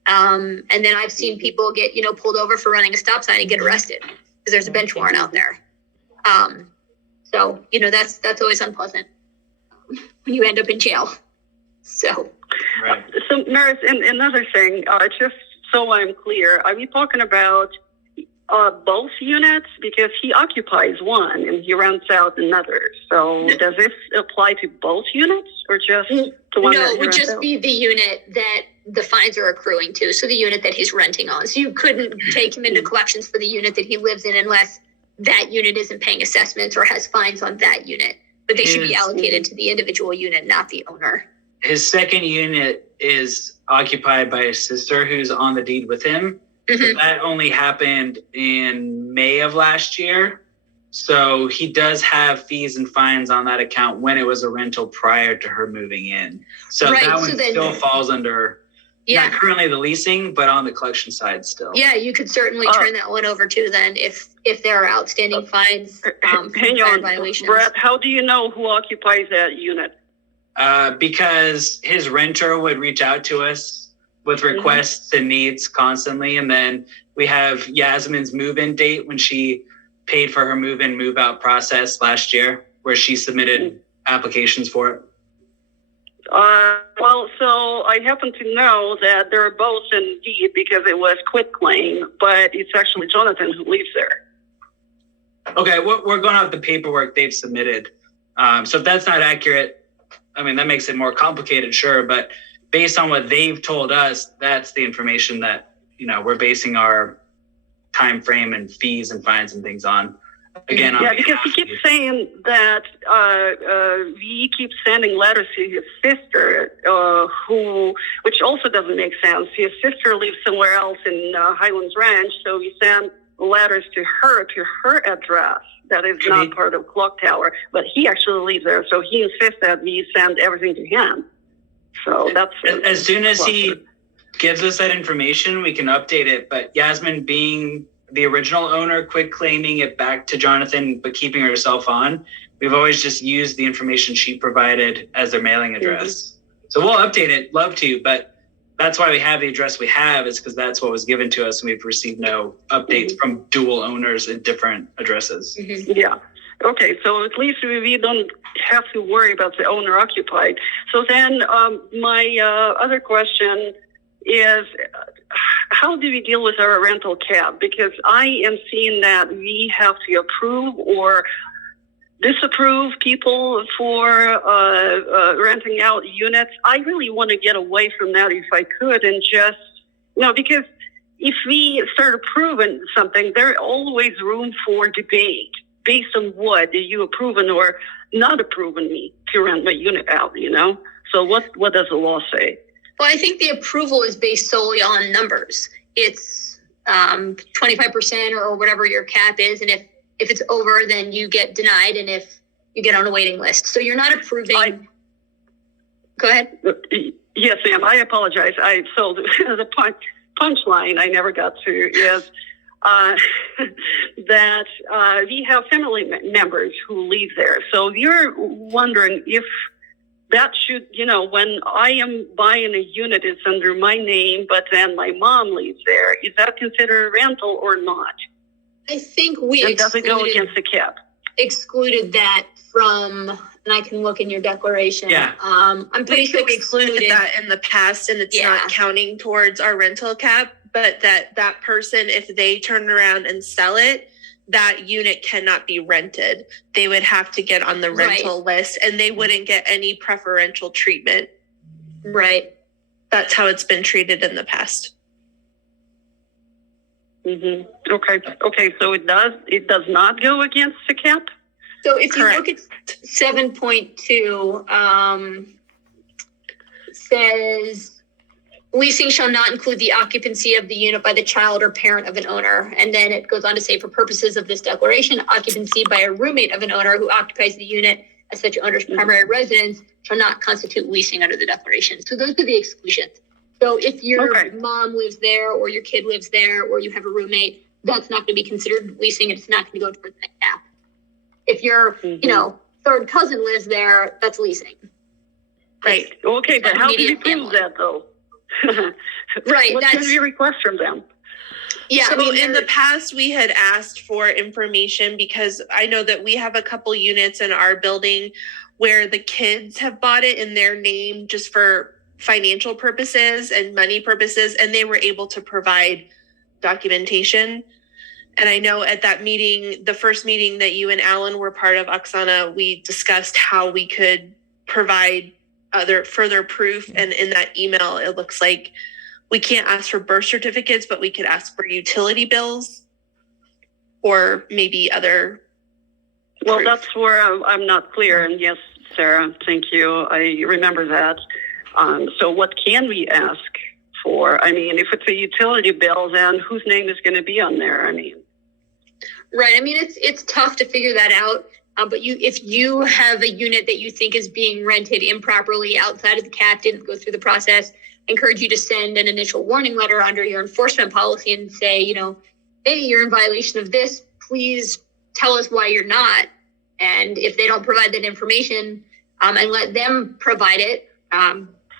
And then I've seen people get, pulled over for running a stop sign and get arrested because there's a bench warrant out there. So, that's always unpleasant when you end up in jail. So, right. So Maris, and another thing, just so I'm clear, are we talking about both units? Because he occupies one and he rents out another. So does this apply to both units or just the one? No, it would just be the unit that the fines are accruing to. So the unit that he's renting on. So you couldn't take him into collections for the unit that he lives in unless that unit isn't paying assessments or has fines on that unit. but they should be allocated to the individual unit, not the owner. His second unit is occupied by his sister who's on the deed with him. But that only happened in May of last year. So he does have fees and fines on that account when it was a rental prior to her moving in. So that one still falls under not currently the leasing, but on the collection side still. Yeah, you could certainly turn that one over too then if there are outstanding fines hang on, violations. Brett, how do you know who occupies that unit? Because his renter would reach out to us with requests and needs constantly. And then we have Yasmin's move-in date when she paid for her move-in, move-out process last year, where she submitted applications for it. Well, so I happen to know that they're both in deed because it was quitclaim, but it's actually Jonathan who lives there. Okay, we're going off the paperwork they've submitted. So if that's not accurate, I mean, that makes it more complicated, sure. But based on what they've told us, that's the information that, we're basing our time frame and fees and fines and things on. Again, because he keeps saying that he keeps sending letters to his sister, which also doesn't make sense. His sister lives somewhere else in Highlands Ranch, so he sent letters to her address that is not part of Clocktower, but he actually lives there, so he insists that we send everything to him. So that's as soon as he gives us that information, we can update it. But Yasmin being the original owner, quit claiming it back to Jonathan, but keeping herself on, we've always just used the information she provided as their mailing address. So we'll update it, love to, but that's why we have the address we have, is because that's what was given to us, and we've received no updates from dual owners at different addresses. Yeah. Okay, so at least we don't have to worry about the owner occupied. So then my other question is, how do we deal with our rental cap? Because I am seeing that we have to approve or disapprove people for renting out units. I really want to get away from that if I could, and just, because if we start approving something, there's always room for debate based on what are you approving or not approving me to rent my unit out, So what does the law say? Well, I think the approval is based solely on numbers. It's 25% or whatever your cap is. And if it's over, then you get denied. And if you get on a waiting list. So you're not approving. Go ahead. Yes, ma'am. I apologize. So the punchline I never got to is that we have family members who live there. So you're wondering if that should, when I am buying a unit, it's under my name, but then my mom lives there. Is that considered a rental or not? I think we does it go against the cap? Excluded that from, and I can look in your declaration. Yeah. I'm pretty sure we excluded that in the past, and it's not counting towards our rental cap, but that person, if they turn around and sell it, that unit cannot be rented. They would have to get on the rental list, and they wouldn't get any preferential treatment. Right. That's how it's been treated in the past. Okay. So it does not go against the cap? So if you look at 7.2, says leasing shall not include the occupancy of the unit by the child or parent of an owner. And then it goes on to say, for purposes of this declaration, occupancy by a roommate of an owner who occupies the unit as such owner's primary residence shall not constitute leasing under the declaration. So those are the exclusions. So if your mom lives there or your kid lives there or you have a roommate, that's not going to be considered leasing. It's not going to go towards that cap. If your, third cousin lives there, that's leasing. Right. Okay, but how do you prove that though? Right. What can we request from them? Yeah. So in the past, we had asked for information because I know that we have a couple units in our building where the kids have bought it in their name just for financial purposes and money purposes, and they were able to provide documentation. And I know at that meeting, the first meeting that you and Alan were part of, Oksana, we discussed how we could provide further proof. And in that email, it looks like we can't ask for birth certificates, but we could ask for utility bills or maybe other Well, proof. that's where I'm not clear. And yes, Sarah, thank you. I remember that. So what can we ask for? I mean, if it's a utility bill, then whose name is going to be on there? I mean, Right. I mean, it's tough to figure that out. But if you have a unit that you think is being rented improperly outside of the cap, didn't go through the process, I encourage you to send an initial warning letter under your enforcement policy and say, hey, you're in violation of this. Please tell us why you're not. And if they don't provide that information, and let them provide it,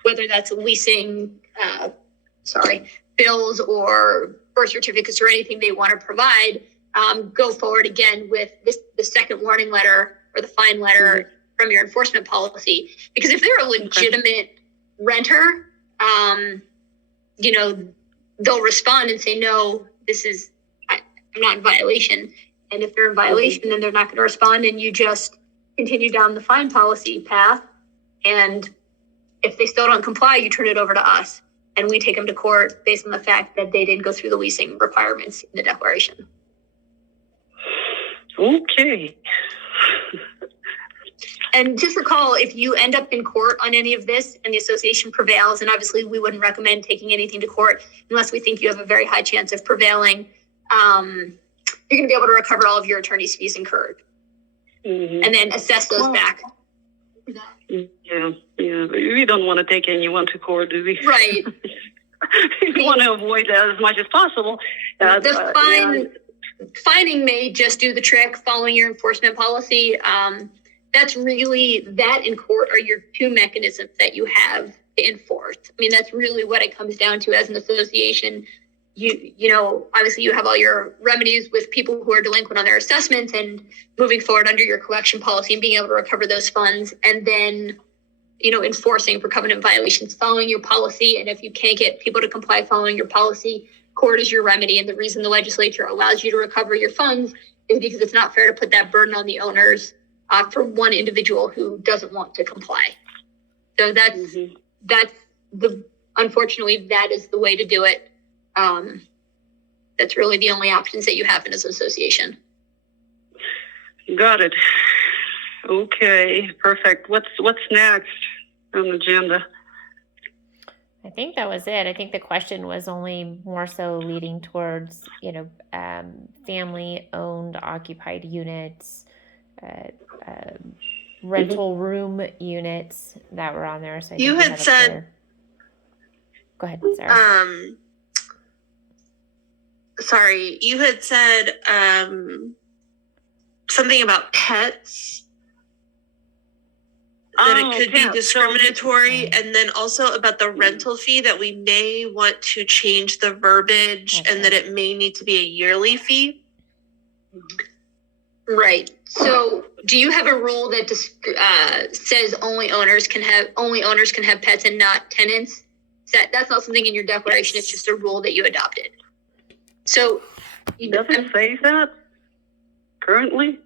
whether that's leasing, bills or birth certificates or anything they want to provide, go forward again with the second warning letter or the fine letter from your enforcement policy. Because if they're a legitimate renter, they'll respond and say, no, I'm not in violation. And if they're in violation, then they're not going to respond, and you just continue down the fine policy path. And if they still don't comply, you turn it over to us, and we take them to court based on the fact that they didn't go through the leasing requirements in the declaration. okay. And just recall, if you end up in court on any of this and the association prevails, and obviously we wouldn't recommend taking anything to court unless we think you have a very high chance of prevailing, you're going to be able to recover all of your attorney's fees incurred, and then assess those back. Yeah. We don't want to take anyone to court, do we? Right. We want to avoid that as much as possible. Fining may just do the trick following your enforcement policy. That's really, that in court are your two mechanisms that you have to enforce. I mean, that's really what it comes down to as an association. Obviously you have all your remedies with people who are delinquent on their assessments and moving forward under your collection policy and being able to recover those funds, and then, enforcing for covenant violations following your policy. And if you can't get people to comply following your policy, court is your remedy. And the reason the legislature allows you to recover your funds is because it's not fair to put that burden on the owners for one individual who doesn't want to comply. So unfortunately, that is the way to do it. That's really the only options that you have in this association. Got it. Okay, perfect. What's next on the agenda? I think that was it. I think the question was only more so leading towards, family-owned occupied units, rental room units that were on there. So you had said, go ahead, Sarah. Sorry, you had said something about pets. That it could be discriminatory, and then also about the rental fee, that we may want to change the verbiage, and that it may need to be a yearly fee. Right. So do you have a rule that says only owners can have pets and not tenants? That's not something in your declaration. It's just a rule that you adopted. So does it say that currently?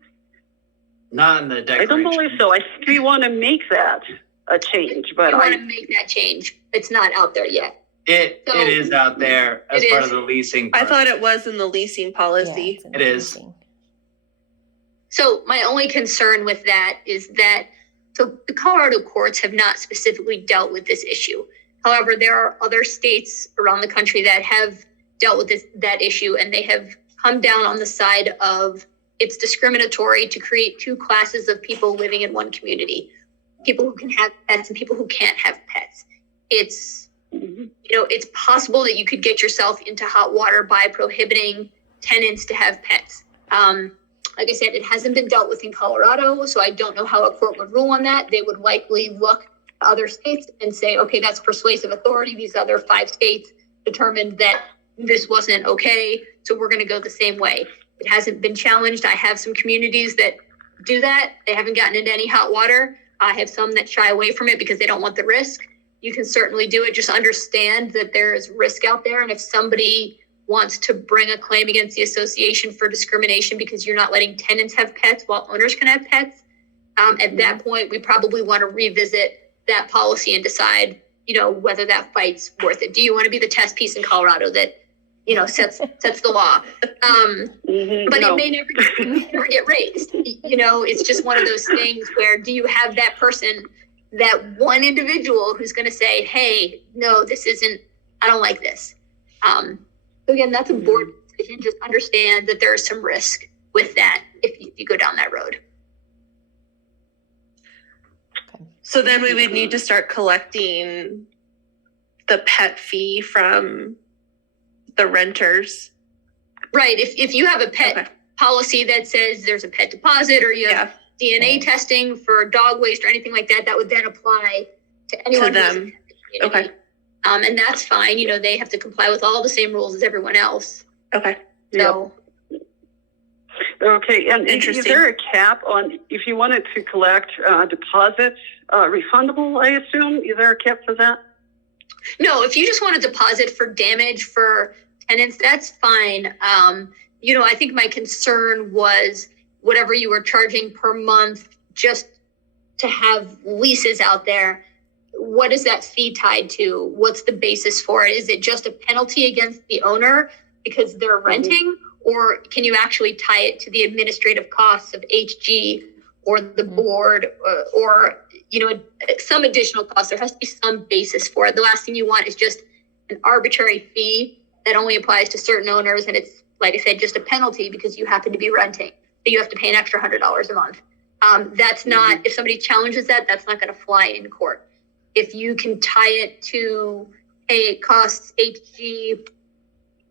Not in the declaration. I don't believe so. I think we want to make that a change, but you want to make that change. It's not out there yet. It is out there as part of the leasing part. I thought it was in the leasing policy. Yeah, it is. So my only concern with that is that the Colorado courts have not specifically dealt with this issue. However, there are other states around the country that have dealt with that issue, and they have come down on the side of it's discriminatory to create two classes of people living in one community: people who can have pets and people who can't have pets. It's possible that you could get yourself into hot water by prohibiting tenants to have pets. Like I said, it hasn't been dealt with in Colorado, so I don't know how a court would rule on that. They would likely look to other states and say, okay, that's persuasive authority. These other 5 states determined that this wasn't okay, so we're going to go the same way. It hasn't been challenged. I have some communities that do that. They haven't gotten into any hot water. I have some that shy away from it because they don't want the risk. You can certainly do it. Just understand that there is risk out there. And if somebody wants to bring a claim against the association for discrimination because you're not letting tenants have pets while owners can have pets, at that point, we probably want to revisit that policy and decide, whether that fight's worth it. Do you want to be the test piece in Colorado that, sets the law. But it may never get raised. It's just one of those things where, do you have that person, that one individual who's going to say, hey, no, this isn't, I don't like this. Again, that's a board decision. Just understand that there is some risk with that if you go down that road. So then we would need to start collecting the pet fee from the renters. Right. If you have a pet policy that says there's a pet deposit, or you have DNA testing for dog waste or anything like that, that would then apply to anyone. To them. Okay. And that's fine. They have to comply with all the same rules as everyone else. Okay. So. Okay, and is there a cap on if you wanted to collect deposits, refundable, I assume? Is there a cap for that? No, if you just want a deposit for damage for tenants, that's fine. I think my concern was whatever you were charging per month just to have leases out there. What is that fee tied to? What's the basis for it? Is it just a penalty against the owner because they're renting? Or can you actually tie it to the administrative costs of HG or the board or some additional cost? There has to be some basis for it. The last thing you want is just an arbitrary fee that only applies to certain owners. And it's, like I said, just a penalty because you happen to be renting. So you have to pay an extra $100 a month. That's not, if somebody challenges that, that's not going to fly in court. If you can tie it to, hey, it costs HG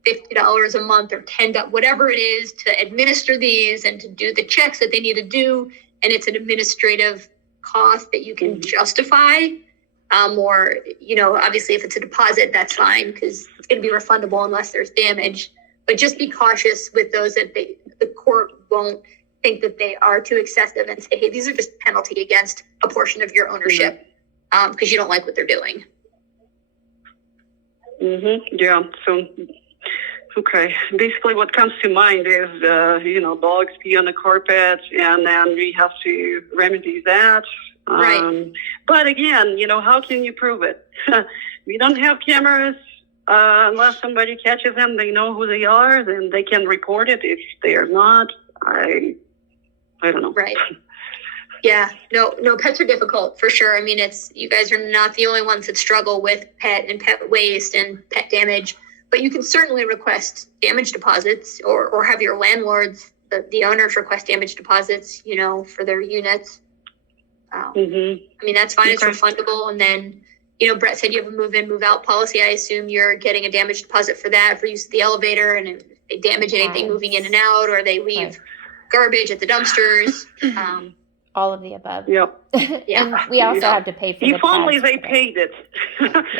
$50 a month or $10, whatever it is, to administer these and to do the checks that they need to do, and it's an administrative cost that you can justify, or obviously if it's a deposit, that's fine because it's going to be refundable unless there's damage. But just be cautious with those that the court won't think that they are too excessive and say, hey, these are just penalty against a portion of your ownership because you don't like what they're doing. Yeah. So. Okay. Basically, what comes to mind is, dogs pee on the carpet, and then we have to remedy that. Right. But again, how can you prove it? We don't have cameras. Unless somebody catches them, they know who they are, then they can report it. If they are not, I don't know. Right. Yeah. No, pets are difficult for sure. I mean, you guys are not the only ones that struggle with pet and pet waste and pet damage. But you can certainly request damage deposits or have your landlords, the owners request damage deposits, for their units. I mean, that's fine. It's refundable. And then, Brett said you have a move in, move out policy. I assume you're getting a damage deposit for that, for use of the elevator. And if they damage anything moving in and out, or they leave garbage at the dumpsters. All of the above. Yep. And we also have to pay for if only they paid it.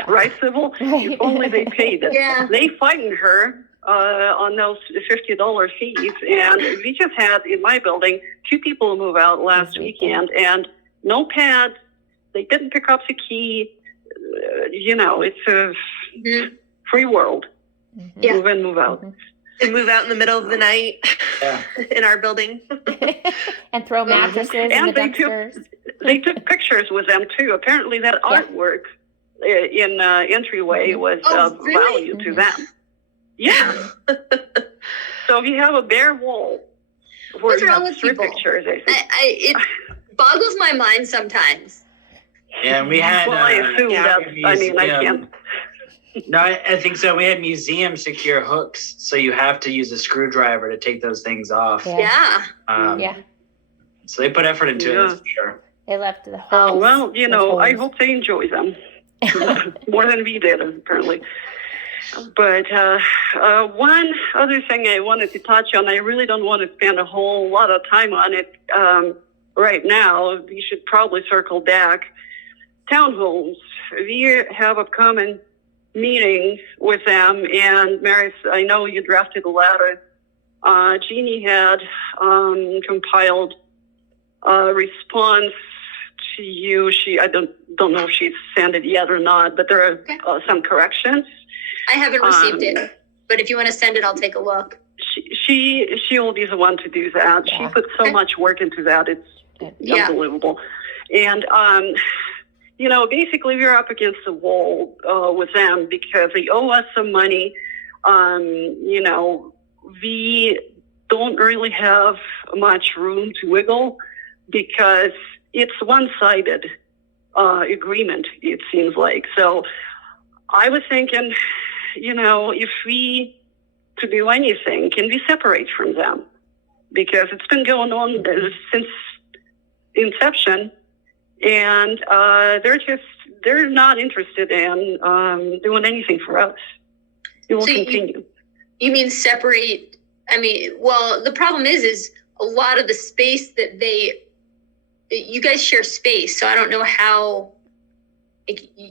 Right, Sybil? If only they paid it. Yeah. They fined her on those $50 fees. And we just had, in my building, 2 people move out last weekend, and no pads. They didn't pick up the key. It's a free world. Move in, move out. And move out in the middle of the night in our building. And throw mattresses in the dumpsters. They took pictures with them, too. Apparently that artwork in entryway was of value to them. Yeah. So you have a bare wall where you have 3 pictures. It boggles my mind sometimes. Yeah, and we had... Well, I assume that, I can't... No, I think so. We had museum secure hooks, so you have to use a screwdriver to take those things off. Yeah. So they put effort into it, that's for sure. They left the holes. Well, I hope they enjoy them more than we did, apparently. But one other thing I wanted to touch on, I really don't want to spend a whole lot of time on it right now. We should probably circle back. Townhomes. We have upcoming meeting with them, and Mary, I know you drafted a letter. Jeannie had compiled a response to you. I don't know if she's sent it yet or not, but there are some corrections. I haven't received it, but if you want to send it, I'll take a look. She will be the one to do that. She put so much work into that. It's unbelievable. And basically we're up against the wall with them because they owe us some money. you know, we don't really have much room to wiggle because it's one-sided agreement, it seems like. So I was thinking, you know, if we to do anything, can we separate from them? Because it's been going on since inception, and they're not interested in doing anything for us. It will continue. You mean separate? I mean, well, the problem is a lot of the space that you guys share space, so I don't know how.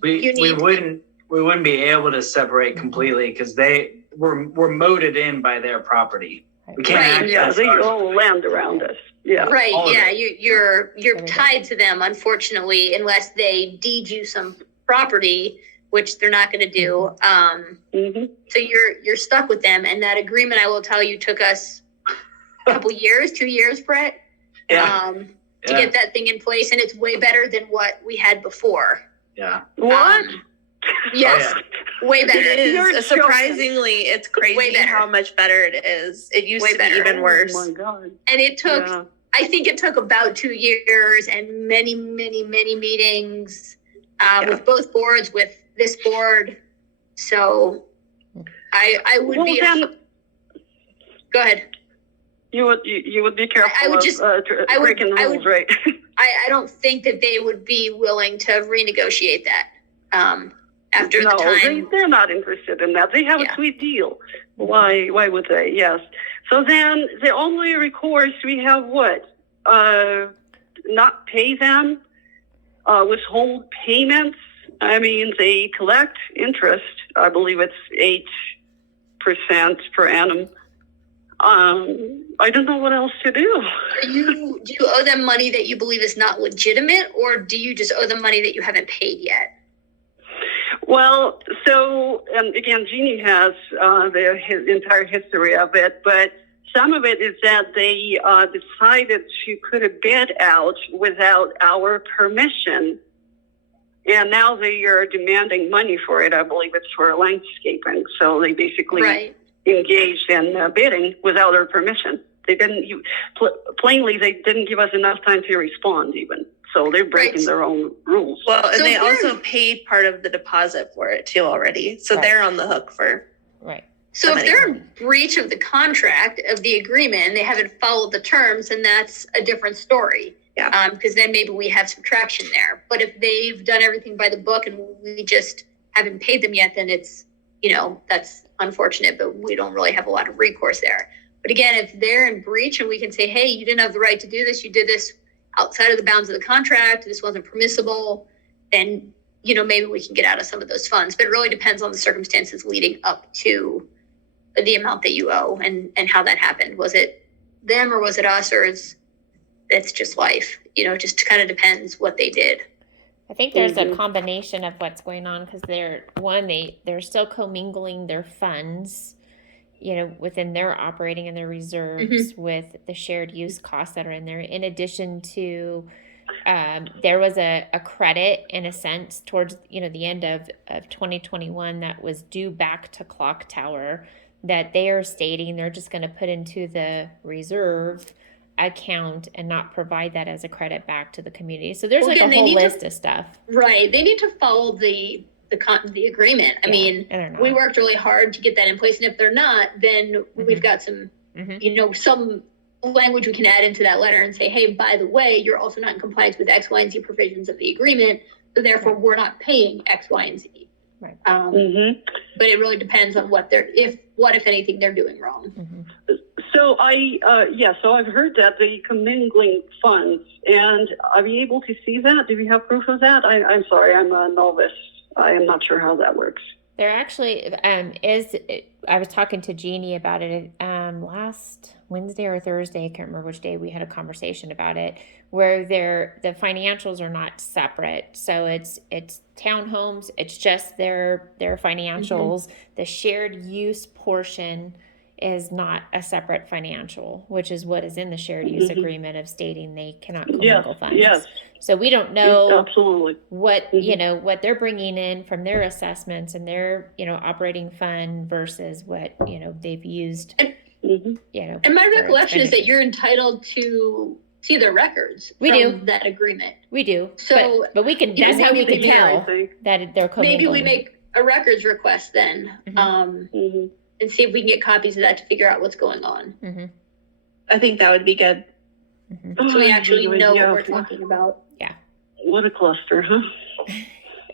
We wouldn't be able to separate completely because we're moated in by their property. We can't access they own land around us. Yeah. Right. Yeah. You're tied to them, unfortunately, unless they deed you some property, which they're not going to do. So you're stuck with them, and that agreement, I will tell you, took us a couple years, 2 years, Brett, to get that thing in place, and it's way better than what we had before. Yeah. What? Yes. Way better. It is. Surprisingly, it's crazy how much better it is. It used to be even worse. Oh my God. And it took, I think it took about 2 years and many, many, many meetings with both boards, with this board. So I would be. Go ahead. You would be careful. I would breaking the rules, right? I don't think that they would be willing to renegotiate that. After the time. They're not interested in that. They have a sweet deal. Why would they? Yes. So then the only recourse we have not pay them, withhold payments. I mean, they collect interest. I believe it's 8% per annum. I don't know what else to do. Do you owe them money that you believe is not legitimate, or do you just owe them money that you haven't paid yet? Well, and again, Jeannie has his entire history of it, but some of it is that they decided to put a bid out without our permission, and now they are demanding money for it. I believe it's for landscaping, so they basically engaged in bidding without our permission. They didn't, plainly, they didn't give us enough time to respond even. So they're breaking their own rules. Well, and they also paid part of the deposit for it too already. So they're on the hook for. Right. So if they're in breach of the contract, of the agreement, and they haven't followed the terms, then that's a different story. Yeah. Because then maybe we have subtraction there. But if they've done everything by the book and we just haven't paid them yet, then it's, that's unfortunate, but we don't really have a lot of recourse there. But again, if they're in breach and we can say, hey, you didn't have the right to do this, you did this outside of the bounds of the contract, this wasn't permissible, then, maybe we can get out of some of those funds. But it really depends on the circumstances leading up to the amount that you owe and how that happened. Was it them or was it us, or it's just life? It just kind of depends what they did. I think there's a combination of what's going on because they're still commingling their funds, within their operating and their reserves with the shared use costs that are in there. In addition to, there was a credit in a sense towards, the end of 2021 that was due back to Clocktower that they are stating they're just going to put into the reserve account and not provide that as a credit back to the community. So there's a whole list of stuff. Right. They need to follow the agreement. I mean, we worked really hard to get that in place. And if they're not, then we've got some, some language we can add into that letter and say, hey, by the way, you're also not in compliance with X, Y, and Z provisions of the agreement. So therefore we're not paying X, Y, and Z. Right. But it really depends on what if anything, they're doing wrong. So I've heard that the commingling funds, and are you able to see that? Do we have proof of that? I'm sorry, I'm a novice. I am not sure how that works. There actually I was talking to Jeannie about it last Wednesday or Thursday. I can't remember which day we had a conversation about it, where the financials are not separate. So it's townhomes. It's just their financials. The shared use portion is not a separate financial, which is what is in the shared use agreement of stating they cannot commingle funds. Yes. So we don't know Absolutely. what what they're bringing in from their assessments and their operating fund versus what they've used. And my recollection is that you're entitled to see the records from that agreement. We do. So, but we can. That's how we can tell that they're commingling. Maybe we make a records request then, and see if we can get copies of that to figure out what's going on. I think that would be good. So we actually know what we're talking about. Yeah. What a cluster, huh?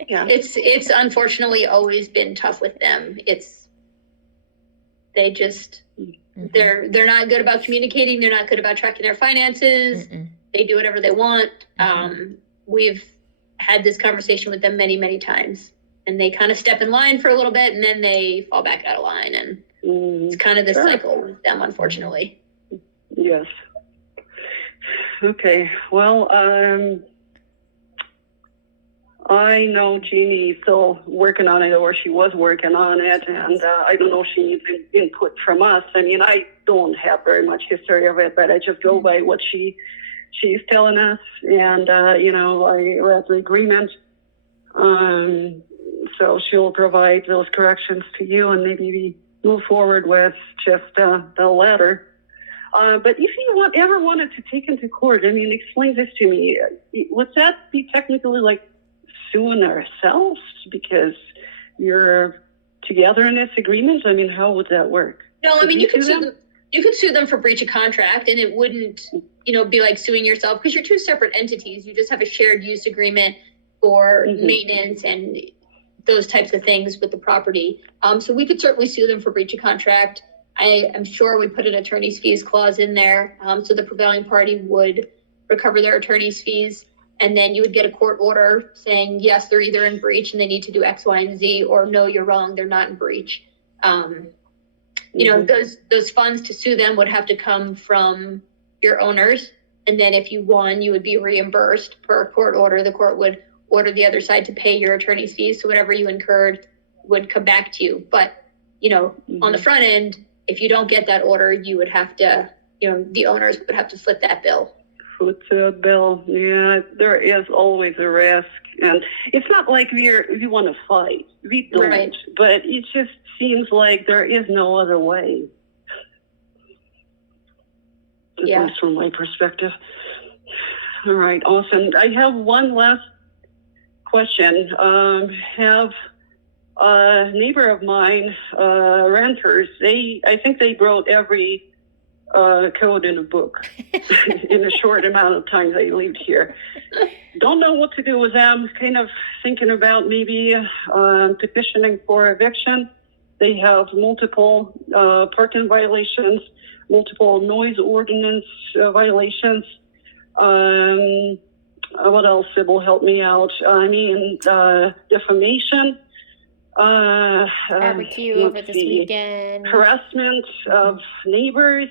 Yeah. It's unfortunately always been tough with them. They just they're not good about communicating. They're not good about tracking their finances. They do whatever they want. We've had this conversation with them many, many times, and they kind of step in line for a little bit, and then they fall back out of line, and it's kind of this cycle with them, unfortunately. Yes. Okay. Well, I know Jeannie's still working on it, or she was working on it, and I don't know if she needs input from us. I mean, I don't have very much history of it, but I just go by what she's telling us, and I read the agreement. So she'll provide those corrections to you, and maybe we move forward with just the letter. But if you ever wanted to take into court, I mean, explain this to me. Would that be technically like suing ourselves because you're together in this agreement? I mean, how would that work? No, I mean, you could sue them for breach of contract, and it wouldn't, be like suing yourself because you're two separate entities. You just have a shared use agreement for maintenance and those types of things with the property. So we could certainly sue them for breach of contract. I am sure we put an attorney's fees clause in there, so the prevailing party would recover their attorney's fees, and then you would get a court order saying, yes, they're either in breach and they need to do X, Y, and Z, or no, you're wrong, they're not in breach. Those funds to sue them would have to come from your owners, and then if you won, you would be reimbursed per court order. The court would order the other side to pay your attorney's fees, so whatever you incurred would come back to you. But, on the front end, if you don't get that order, you would have to, the owners would have to foot that bill. Foot the bill. Yeah, there is always a risk. And it's not like we want to fight. We don't. Right. But it just seems like there is no other way. At least from my perspective. All right, awesome. I have one last question. Have a neighbor of mine, renters, I think they wrote every code in a book in a short amount of time they lived here. Don't know what to do with them. Kind of thinking about maybe petitioning for eviction. They have multiple parking violations, multiple noise ordinance violations. What else will help me out? I mean, defamation. Barbecue over this weekend. Harassment of neighbors.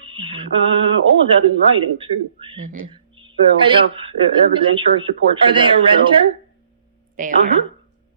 All of that in writing, too. So have evidentiary support for that. Are they a renter? So. They are.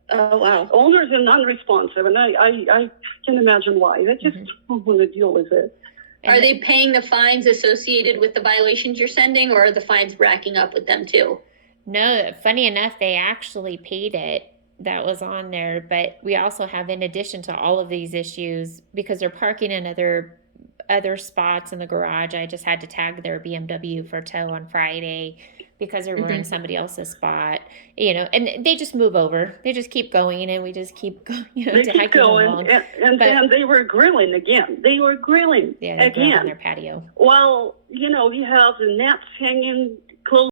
Oh, wow. Owners are non-responsive, and I can imagine why. They just don't want to deal with it. Are they paying the fines associated with the violations you're sending, or are the fines racking up with them too? No, funny enough, they actually paid it. That was on there, but we also have, in addition to all of these issues, because they're parking in other spots in the garage. I just had to tag their BMW for tow on Friday because they were in somebody else's spot, and they just move over. They just keep going, and we just keep going, they keep going. And then they were grilling again. They grill on their patio. Well, you have the nets hanging close